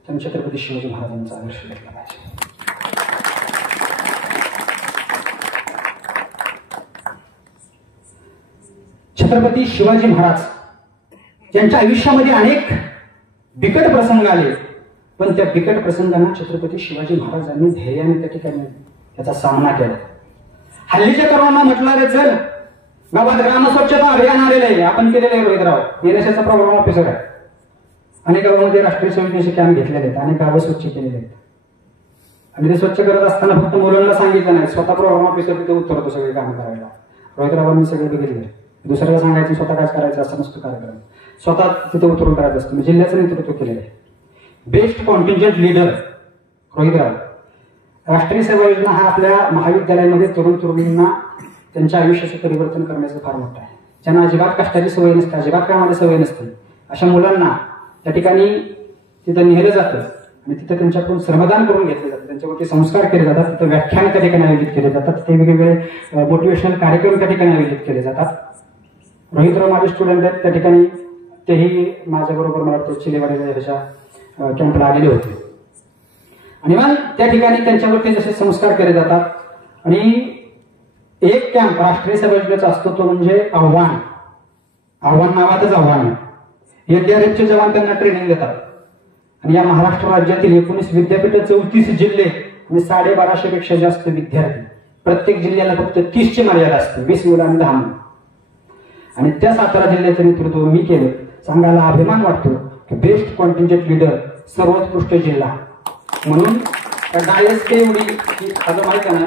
तर छत्रपती शिवाजी महाराजांचा आदर्श घेतला पाहिजे. छत्रपती शिवाजी महाराज यांच्या आयुष्यामध्ये अनेक बिकट प्रसंग आले, पण त्या बिकट प्रसंगांना छत्रपती शिवाजी महाराजांनी धैर्याने त्या ठिकाणी त्याचा सामना केला. हल्लीच्या तरुणांना म्हटलं रे चल गावात ग्रामस्वच्छता अभियान आलेलं आहे, आपण केलेलं आहे. रोहितराव एनएसएसचा प्रोग्राम ऑफिसर आहे. अनेक गावांमध्ये राष्ट्रीय संयोजनाचे कॅम्प घेतलेले आहेत, अनेक गावं स्वच्छ केलेले आहेत. आणि ते स्वच्छ करत असताना फक्त मुलांना सांगितलं नाही, स्वतः प्रोग्राम ऑफिसर तिथे उतरतो सगळे काम करायला. रोहितरावांनी सगळे बघितले. दुसऱ्याला सांगायचं स्वतः काय करायचं असं नसतं कार्यक्रम, स्वतः तिथे उतरून करायचं असतं. जिल्ह्याचं नेतृत्व केलेलं आहे. Best contingent leader Rohitrao. राष्ट्रीय सेवा योजना हा आपल्या महाविद्यालयामध्ये तरुण तरुणींना त्यांच्या आयुष्याचं परिवर्तन करण्याचं फार मोठं आहे. ज्यांना अजिबात कष्टाची सवय नसते, अजिबात कामाला सवय नसते, अशा मुलांना त्या ठिकाणी तिथं नेलं जातं आणि तिथं त्यांच्याकडून श्रमदान करून घेतलं जातं, त्यांच्यावरती संस्कार केले जातात, तिथं व्याख्यान त्या ठिकाणी आयोजित केले जातात, तिथे वेगवेगळे मोटिवेशनल कार्यक्रम त्या ठिकाणी आयोजित केले जातात. रोहितराव माझे स्टुडंट आहेत त्या ठिकाणी, तेही माझ्याबरोबर मला वाटतं चिलेवाडीला ह्याच्या कॅम्पला आलेले होते. आणि मग त्या ठिकाणी त्यांच्यावरती जसे संस्कार केले जातात. आणि एक कॅम्प राष्ट्रीय सेवा योजनेचा असतो तो म्हणजे आव्हान. आव्हान नावातच आव्हान आहे. एनडीआरएफचे जवान त्यांना ट्रेनिंग देतात. आणि या महाराष्ट्र राज्यातील 19 विद्यापीठ, 34 जिल्हे आणि 1250 पेक्षा जास्त विद्यार्थी, प्रत्येक जिल्ह्याला फक्त 30 ची मर्यादा असते, 20 मुलं आणि 10 मुलं. आणि त्या सातारा जिल्ह्याचं नेतृत्व मी केलं. सांगायला अभिमान वाटतो की बेस्ट कॉन्टिंजेंट लीडर, सर्वोत्कृष्ट जिल्हा म्हणून डायस एवढी की आता माहिती आहे ना,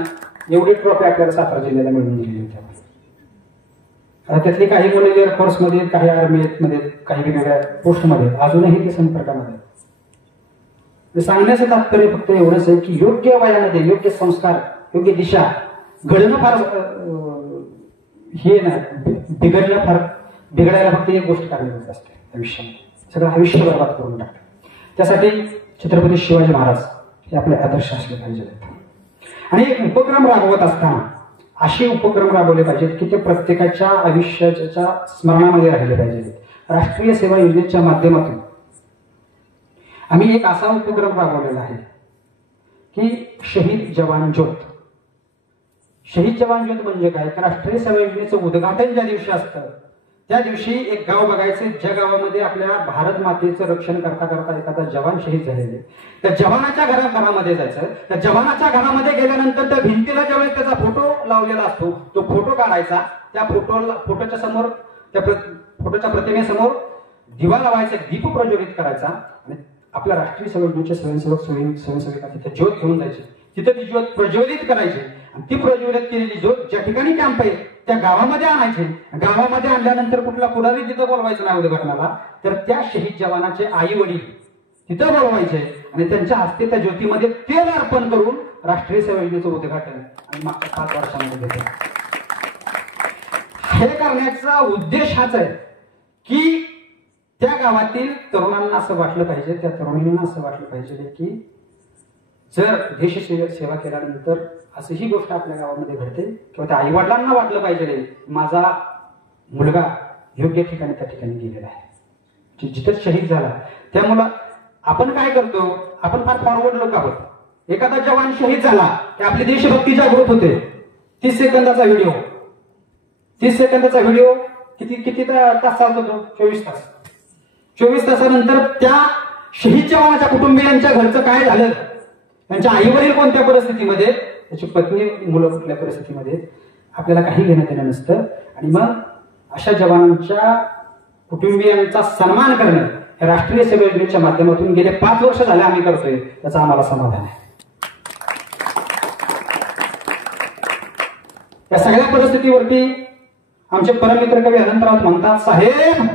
एवढी ट्रॉफी आपल्याला सातारा जिल्ह्याला मिळवून दिली होती. आता त्यातली काही मुले एअरफोर्समध्ये, काही आर्मीमध्ये, काही वेगवेगळ्या पोस्टमध्ये, अजूनही ते संपर्कामध्ये. सांगण्याचं तात्पर्य फक्त एवढंच आहे की योग्य वयामध्ये योग्य संस्कार, योग्य दिशा घडणं फार हे ना, बिघडायला फक्त एक गोष्ट कारणीभूत असते आयुष्यामध्ये, सगळं आयुष्य बरबाद करून टाकते. त्यासाठी छत्रपती शिवाजी महाराज हे आपले आदर्श असले पाहिजे. आणि उपक्रम राबवत असताना असे उपक्रम राबवले पाहिजेत की ते प्रत्येकाच्या आयुष्याच्या स्मरणामध्ये राहिले पाहिजेत. राष्ट्रीय सेवा योजनेच्या माध्यमातून आम्ही एक असा उपक्रम राबवलेला आहे की शहीद जवान ज्योत. शहीद जवान ज्योत म्हणजे काय, तर राष्ट्रीय सेवा योजनेचं उद्घाटन ज्या दिवशी असतं त्या दिवशी एक गाव बघायचं, ज्या गावामध्ये आपल्या भारत मातेचं रक्षण करता करता एखादा जवान शहीद झालेले, त्या जवानाच्या घरामध्ये जायचं. त्या जवानाच्या घरामध्ये गेल्यानंतर त्या भिंतीला ज्यावेळेस त्याचा फोटो लावलेला असतो तो फोटो काढायचा, त्या फोटोच्या समोर, त्या फोटोच्या प्रतिमेसमोर दिवा लावायचा, दीप प्रज्वलित करायचा आणि आपल्या राष्ट्रीय सेवा योजनेचे स्वयंसेविका तिथे ज्योत घेऊन जायचे, तिथे ती ज्योत प्रज्वलित करायची आणि ती प्रज्वलित केलेली ज्योत ज्या ठिकाणी कॅम्प आहे त्या गावामध्ये आणायचे. गावामध्ये आणल्यानंतर कुठला पुढारी तिथं बोलवायचं नाही उद्घाटनाला, तर त्या शहीद जवानाचे आई वडील तिथं बोलवायचे आणि त्यांच्या हस्ते त्या ज्योतीमध्ये तेल अर्पण करून राष्ट्रीय सेवा योजनेचं उद्घाटन आणि मागच्या 5 वर्षांमध्ये घेतलं. हे करण्याचा उद्देश हाच आहे की त्या गावातील तरुणांना असं वाटलं पाहिजे, त्या तरुणींना असं वाटलं पाहिजे की जर देश सेवा केल्यानंतर असं ही गोष्ट आपल्या गावामध्ये घडते, किंवा त्या आई वडिलांना वाटलं पाहिजे माझा मुलगा योग्य ठिकाणी त्या ठिकाणी गेलेला आहे, जिथं शहीद झाला. त्यामुळं आपण काय करतो, आपण फार फॉरवर्ड लोक आहोत. एखादा जवान शहीद झाला की आपली देशभक्ती जागृत होते. 30 सेकंदाचा व्हिडिओ, 30 सेकंदाचा व्हिडिओ किती तास चालतो तो? 24 तास. 24 तासानंतर त्या शहीद जवानाच्या कुटुंबियांच्या घरचं काय झालं, त्यांच्या आई वडील कोणत्या परिस्थितीमध्ये, त्याची पत्नी मुलं कुठल्या परिस्थितीमध्ये, आपल्याला काही घेणं देणं नसतं. आणि मग अशा जवानांच्या कुटुंबियांचा सन्मान करणं हे राष्ट्रीय सेवा योजनेच्या माध्यमातून गेले 5 वर्ष झाले आम्ही करतोय, त्याचा आम्हाला समाधान आहे. या सगळ्या परिस्थितीवरती आमचे परममित्र कवी अनंतराव म्हणतात, साहेब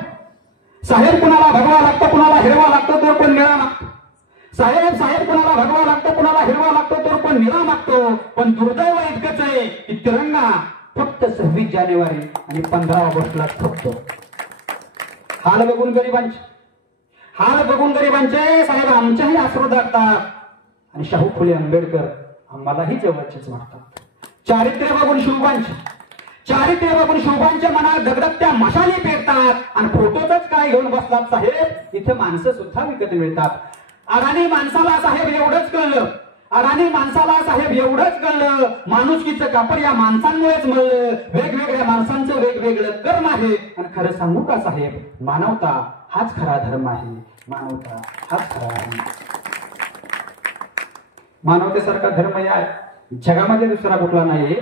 साहेब कुणाला भगवा लागतं, कुणाला हिरवा लागतो, तर पण निळा मागतो. साहेब साहेब कुणाला भगवा लागतो, कुणाला हिरवा लागतो, तर पण निळा मागतो. पण दुर्दैव इतकंच आहे की तिरंगा फक्त 26 जानेवारी आणि 15 ऑगस्टला फुटतो. हाल बघून गरिबांचे साहेब आमच्याही अश्रू जातात आणि शाहू फुले आंबेडकर आम्हालाही जवळचेच वाटतात. चारित्र्य बघून शिवबांच्या मनात धगधगत्या मशाली पेटतात आणि फोटोच काय घेऊन बसतात. साहेब इथे माणसं सुद्धा विकत मिळतात. अडाणी माणसाला साहेब एवढंच कळलं, माणुसकीचं कापड या माणसांमुळेच मिळलं. वेगवेगळ्या माणसांचं वेगवेगळं कर्म आहे. आणि खरं सांगू का साहेब, मानवता हाच खरा धर्म आहे. मानवतेसारखा धर्म या जगामध्ये दुसरा कुठला नाही.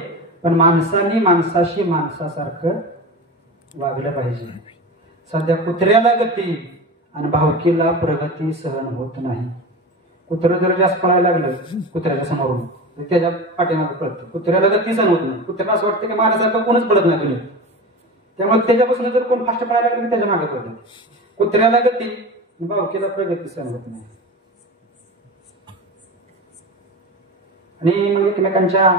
पण माणसांनी माणसाशी माणसासारखं वागलं पाहिजे. सध्या कुत्र्याला गती आणि भावकीला प्रगती सहन होत नाही. कुत्रं जर जास्त पळायला लागलं कुत्र्याच्या समोरून, त्याच्या पाठीमागे पळतं. कुत्र्याला गती सहन होत नाही. कुत्र्याला असं वाटतं की माझ्यासारखं कोणच पळत नाही तुम्ही, त्यामुळे त्याच्यापासून जर कोण फास्ट पळायला लागलं त्याच्या मागे पळतं. कुत्र्याला गती, भावकीला प्रगती सहन होत नाही. आणि मग एकमेकांच्या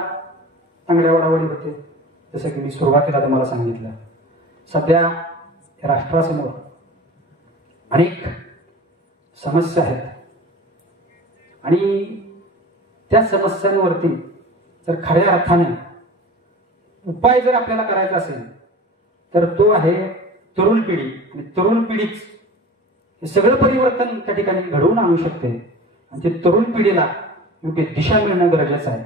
चांगल्या वडावडी होते. जसं की मी सुरुवातीला तुम्हाला सांगितलं, सध्या राष्ट्रासमोर अनेक समस्या आहेत आणि त्या समस्यांवरती जर खऱ्या अर्थाने उपाय जर आपल्याला करायचा असेल तर तो आहे तरुण पिढी. आणि तरुण पिढीच हे सगळं परिवर्तन त्या ठिकाणी घडवून आणू शकते. आणि ते तरुण पिढीला योग्य दिशा मिळणं गरजेचं आहे.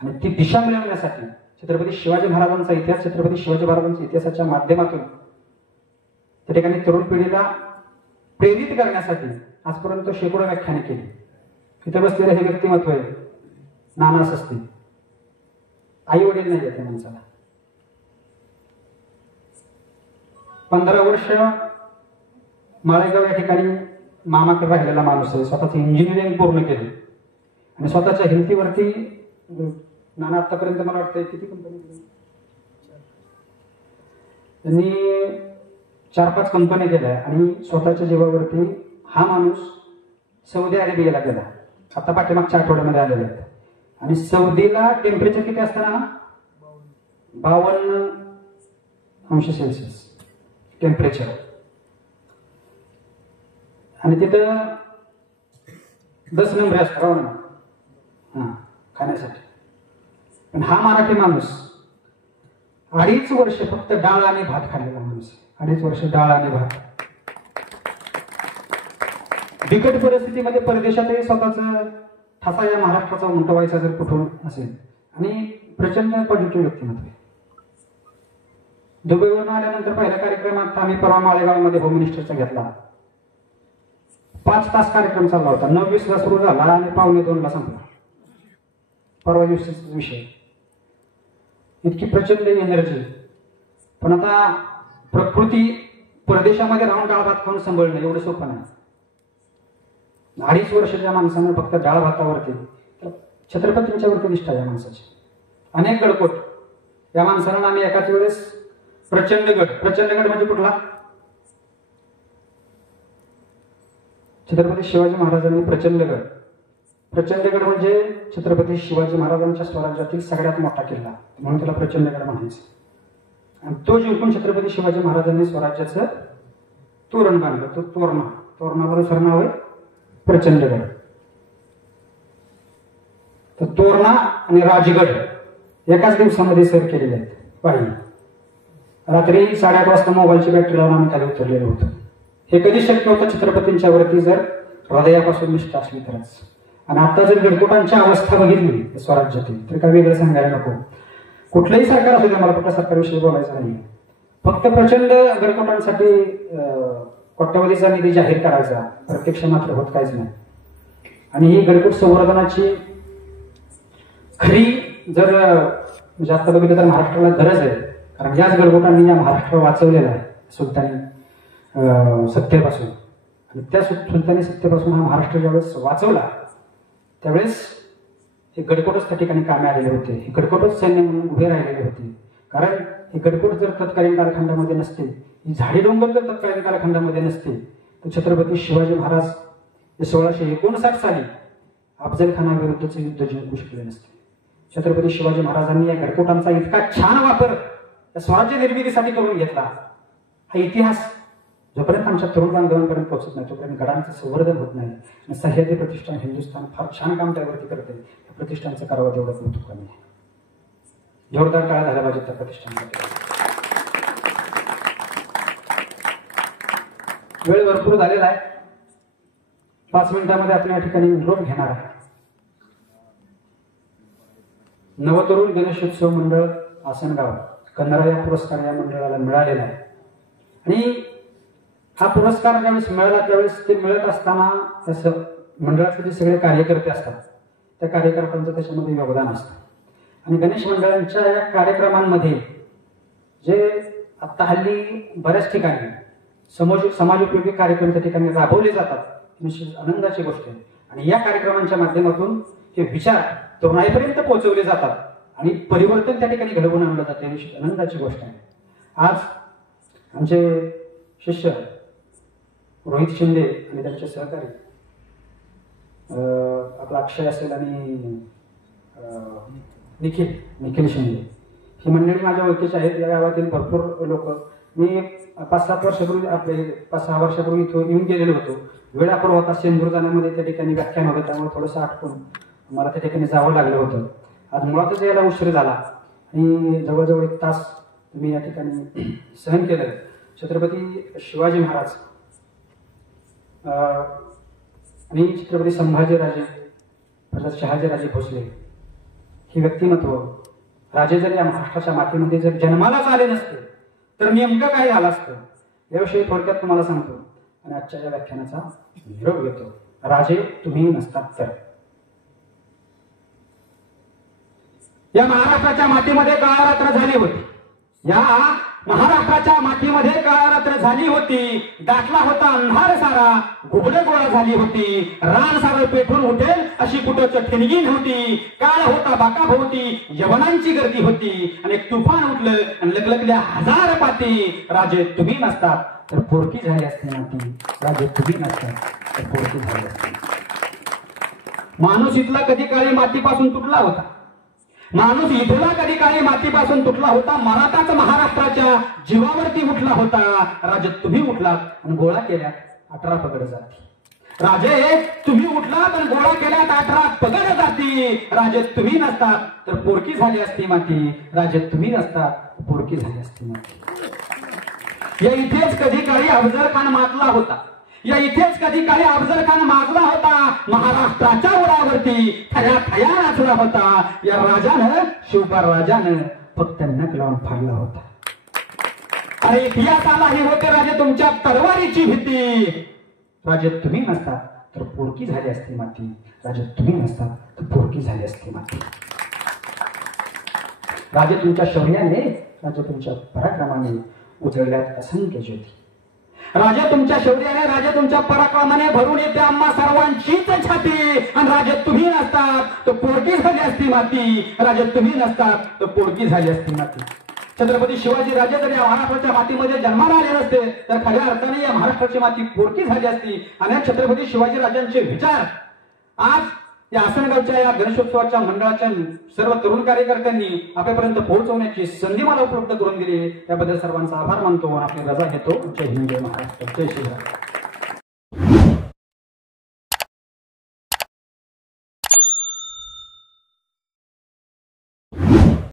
आणि ती दिशा मिळवण्यासाठी छत्रपती शिवाजी महाराजांचा इतिहास, छत्रपती शिवाजी महाराजांच्या इतिहासाच्या माध्यमातून त्या ठिकाणी तरुण पिढीला प्रेरित करण्यासाठी आजपर्यंत शेकडो व्याख्याने केली. इथे बसलेलं हे व्यक्तिमत्व आहे नाना सस्ते. आई वडील नाही त्या माणसाला. 15 वर्ष माळेगाव या ठिकाणी मामाकडे राहिलेला माणूस आहे. स्वतःच इंजिनिअरिंग पूर्ण केले आणि स्वतःच्या हिमतीवरती नाना आतापर्यंत मला वाटतं किती कंपनी त्यांनी 4-5 कंपन्या केल्या आणि स्वतःच्या जीवावरती हा माणूस सौदी अरेबियाला गेला. आता पाठीमागच्या आठवड्यामध्ये आलेले आहेत. आणि सौदीला टेम्परेचर किती असताना 52°C टेम्परेचर. आणि तिथं 10 नंबरे असतात हा खाण्यासाठी. पण हा मराठी माणूस 2.5 वर्ष फक्त डाळ आणि भात खाल्लेला माणूस. 2.5 वर्ष डाळ आणि भात. बिकट परिस्थितीमध्ये परदेशातही स्वतःचा ठसा या महाराष्ट्राचा उमटवायचा जर कुठून असेल आणि प्रचंड पॉझिटिव्ह व्यक्तिमत्व आहे. दुबईवरून आल्यानंतर पहिल्या कार्यक्रमात आम्ही परवा माळेगावमध्ये होम मिनिस्टरचा घेतला. 5 तास कार्यक्रम चालला होता. 9:20 सुरू झाला आणि 1:45 संपला. परवा दिवशीचा विषय. इतकी प्रचंड एनर्जी. पण आता प्रकृती परदेशामध्ये राहून डाळ भात खाऊन सांभाळणं एवढं सोपं नाही. 2.5 वर्षाच्या माणसानं फक्त डाळ भातावरती छत्रपतींच्यावरती निष्ठा या माणसाची. अनेक गडकोट या माणसानं आम्ही एकाच वेळेस प्रचंडगड म्हणजे कुठला? छत्रपती शिवाजी महाराजांनी प्रचंडगड म्हणजे छत्रपती शिवाजी महाराजांच्या स्वराज्यातील सगळ्यात मोठा किल्ला, म्हणून त्याला प्रचंडगड म्हणायचं. आणि तो जिंकून छत्रपती शिवाजी महाराजांनी स्वराज्याचं तोरण बांधलं. तो तोरणावर नाव आहे प्रचंडगड. तर तोरणा आणि राजगड एकाच दिवसामध्ये सर केलेले आहेत. पाहिजे रात्री 8:30 वाजता मोबाईलची बॅटरी लावून आम्ही खाली उतरलेलो होतो. हे कधी शक्य होतं? छत्रपतींच्या वरती जर हृदयापासून निष्ठा असली तरच. आणि आता जर गडकोटांची अवस्था बघितली स्वराज्यातील तर काय वेगळं सांगायला नको. कुठलंही सरकार असू दे, मला कुठल्या सरकारविषयी बोलायचं नाही. फक्त प्रचंड गडकोटांसाठी कोट्यवधीचा निधी जाहीर करायचा, प्रत्यक्ष मात्र होत काहीच नाही. आणि ही गडकोट संवर्धनाची खरी जर म्हणजे आता बघितलं तर महाराष्ट्राला गरज आहे. कारण याच गडकोटांनी या महाराष्ट्र वाचवलेला आहे सुलतानी सत्तेपासून. आणि त्या सुलतानी सत्तेपासून हा महाराष्ट्र ज्यावेळेस वाचवला त्यावेळेस हे गडकोटच त्या ठिकाणी कामे आलेले होते. हे गडकोटच सैन्य म्हणून उभे राहिलेले होते. कारण हे गडकोट जर तत्कालीन कालखंडामध्ये नसते, ही झाडी डोंगर जर तत्कालीन कालखंडामध्ये नसते तर छत्रपती शिवाजी महाराज 1659 साली अफजल खानाविरुद्धचे युद्ध जिंकू शकले नसते. छत्रपती शिवाजी महाराजांनी या गडकोटांचा इतका छान वापर स्वराज्य निर्मितीसाठी करून घेतला. हा इतिहास जोपर्यंत आमच्या तरुण बांधवांपर्यंत पोहोचत नाही तोपर्यंत गडांचं संवर्धन होत नाही. आणि सह्याद्री प्रतिष्ठान हिंदुस्थान फार छान काम त्यावरती करते. त्या प्रतिष्ठानचं करावं तेवढं कौतुक कमी आहे. जोरदार काळ झाला पाहिजे त्या प्रतिष्ठानसाठी. वेळ भरपूर झालेला आहे. 5 मिनिटांमध्ये आपण या ठिकाणी निरोप घेणार आहे. नवतरुण गणेशोत्सव मंडळ आसनगाव कन्नडा या पुरस्कार या मंडळाला मिळालेला आहे. आणि हा पुरस्कार ज्यावेळेस मिळाला त्यावेळेस ते मिळत असताना तसं मंडळाचे जे सगळे कार्यकर्ते असतात त्या कार्यकर्त्यांचं त्याच्यामध्ये योगदान असतं. आणि गणेश मंडळांच्या या कार्यक्रमांमध्ये जे आता हल्ली बऱ्याच ठिकाणी समाजोपयोगी कार्यक्रम त्या ठिकाणी राबवले जातात, निश्चित आनंदाची गोष्ट आहे. आणि या कार्यक्रमांच्या माध्यमातून हे विचार तरुणाईपर्यंत पोहोचवले जातात आणि परिवर्तन त्या ठिकाणी घडवून आणलं जाते. निश्चित आनंदाची गोष्ट आहे. आज आमचे शिष्य रोहित शिंदे आणि त्यांचे सहकारी आपला अक्षय असेल आणि निखिल शिंदे ही मंडळी माझ्या ओळखीची आहेत. या गावातील भरपूर लोक. मी 5-7 वर्षापूर्वी आपले 5-6 वर्षापूर्वी इथं येऊन गेलेलो होतो. वेळापूर होता शेंदूर जाण्यामध्ये त्या ठिकाणी व्याख्यान होतं, त्यामुळे थोडंसं आटकून मला त्या ठिकाणी जावं लागलं होतं. आज मुळातच यायला उशीर झाला आणि जवळजवळ 1 तास मी या ठिकाणी सहन केलं. छत्रपती शिवाजी महाराज आणि छत्रपती संभाजीराजे शहाजीराजे भोसले ही व्यक्तिमत्व राजे जर या महाराष्ट्राच्या मातीमध्ये जर जन्मालाच आले नसते तर नेमकं काय झालं असतं याविषयी थोडक्यात तुम्हाला सांगतो आणि आजच्या या व्याख्यानाचा निरोप घेतो. राजे तुम्ही नसतात तर. या महाराष्ट्राच्या मातीमध्ये काळरात्र झाली होती. या महाराष्ट्राच्या मातीमध्ये काळरात्र झाली होती. दाटला होता अंधार सारा, घुबडे गोळा झाली होती. रान सारं पेटून उठेल अशी कुठं ठिणगी नव्हती. काळ होता बाकाभोवती, यवनांची गर्दी होती. आणि एक तुफान उठलं आणि लगलगल्या 1000 पाती. राजे तुम्ही नसतात तर पोरकी झाली असते माती. राजे तुम्ही नसतात तर पोरकी झाली असते. माणूस इथला कधी काळी मातीपासून तुटला होता. माणूस इथला कधी काळी मातीपासून तुटला होता. मराठाच महाराष्ट्राच्या जीवावरती उठला होता. राजे तुम्ही उठलात आणि गोळा केल्यात 18 पगड जाती. राजे तुम्ही उठलात आणि गोळा केल्यात 18 पगड जाती. राजे तुम्ही नसतात तर पोरकी झाली असती माती. राजे तुम्ही नसतात पोरकी झाली असती माती. या इथेच कधी काळी अफजल खान माजला होता. या इथेच कधी काळी अफजल खान माजला होता. महाराष्ट्राच्या उरावरती थया थया नाचला होता. या राजानं शिवपार राजानं फक्त नक लावून फाडला होता. अरे इतिहासाला हे होते राजे तुमच्या तलवारीची भीती. राजे तुम्ही नसतात तर पोरकी झाली असती माती. राजे तुम्ही नसतात तर पोरकी झाली असती माती. राजे तुमच्या शौर्याने, राजे तुमच्या पराक्रमाने उजळल्यात असंख्य ज्योती. राजे तुमच्या शौर्याने, राजे तुमच्या पराक्रमाने भरून येते आम्हा सर्वांचीच छाती. आणि राजे तुम्ही नसतात तर पोरकी झाली असती माती. राजे तुम्ही नसतात तर पोरकी झाली असती माती. छत्रपती शिवाजी राजे जर या महाराष्ट्राच्या मातीमध्ये जन्माला आले नसते तर खऱ्या अर्थाने या महाराष्ट्राची माती पोरकी झाली असती. आणि छत्रपती शिवाजी राजांचे विचार आज या आसनगावच्या या गणेशोत्सवाच्या मंडळाच्या सर्व तरुण कार्यकर्त्यांनी आपल्यापर्यंत पोहोचवण्याची संधी मला उपलब्ध करून दिली. त्याबद्दल सर्वांचा आभार मानतो. आपली रजा घेतो. जय हिंद, जय महाराष्ट्र, जय शिवराय.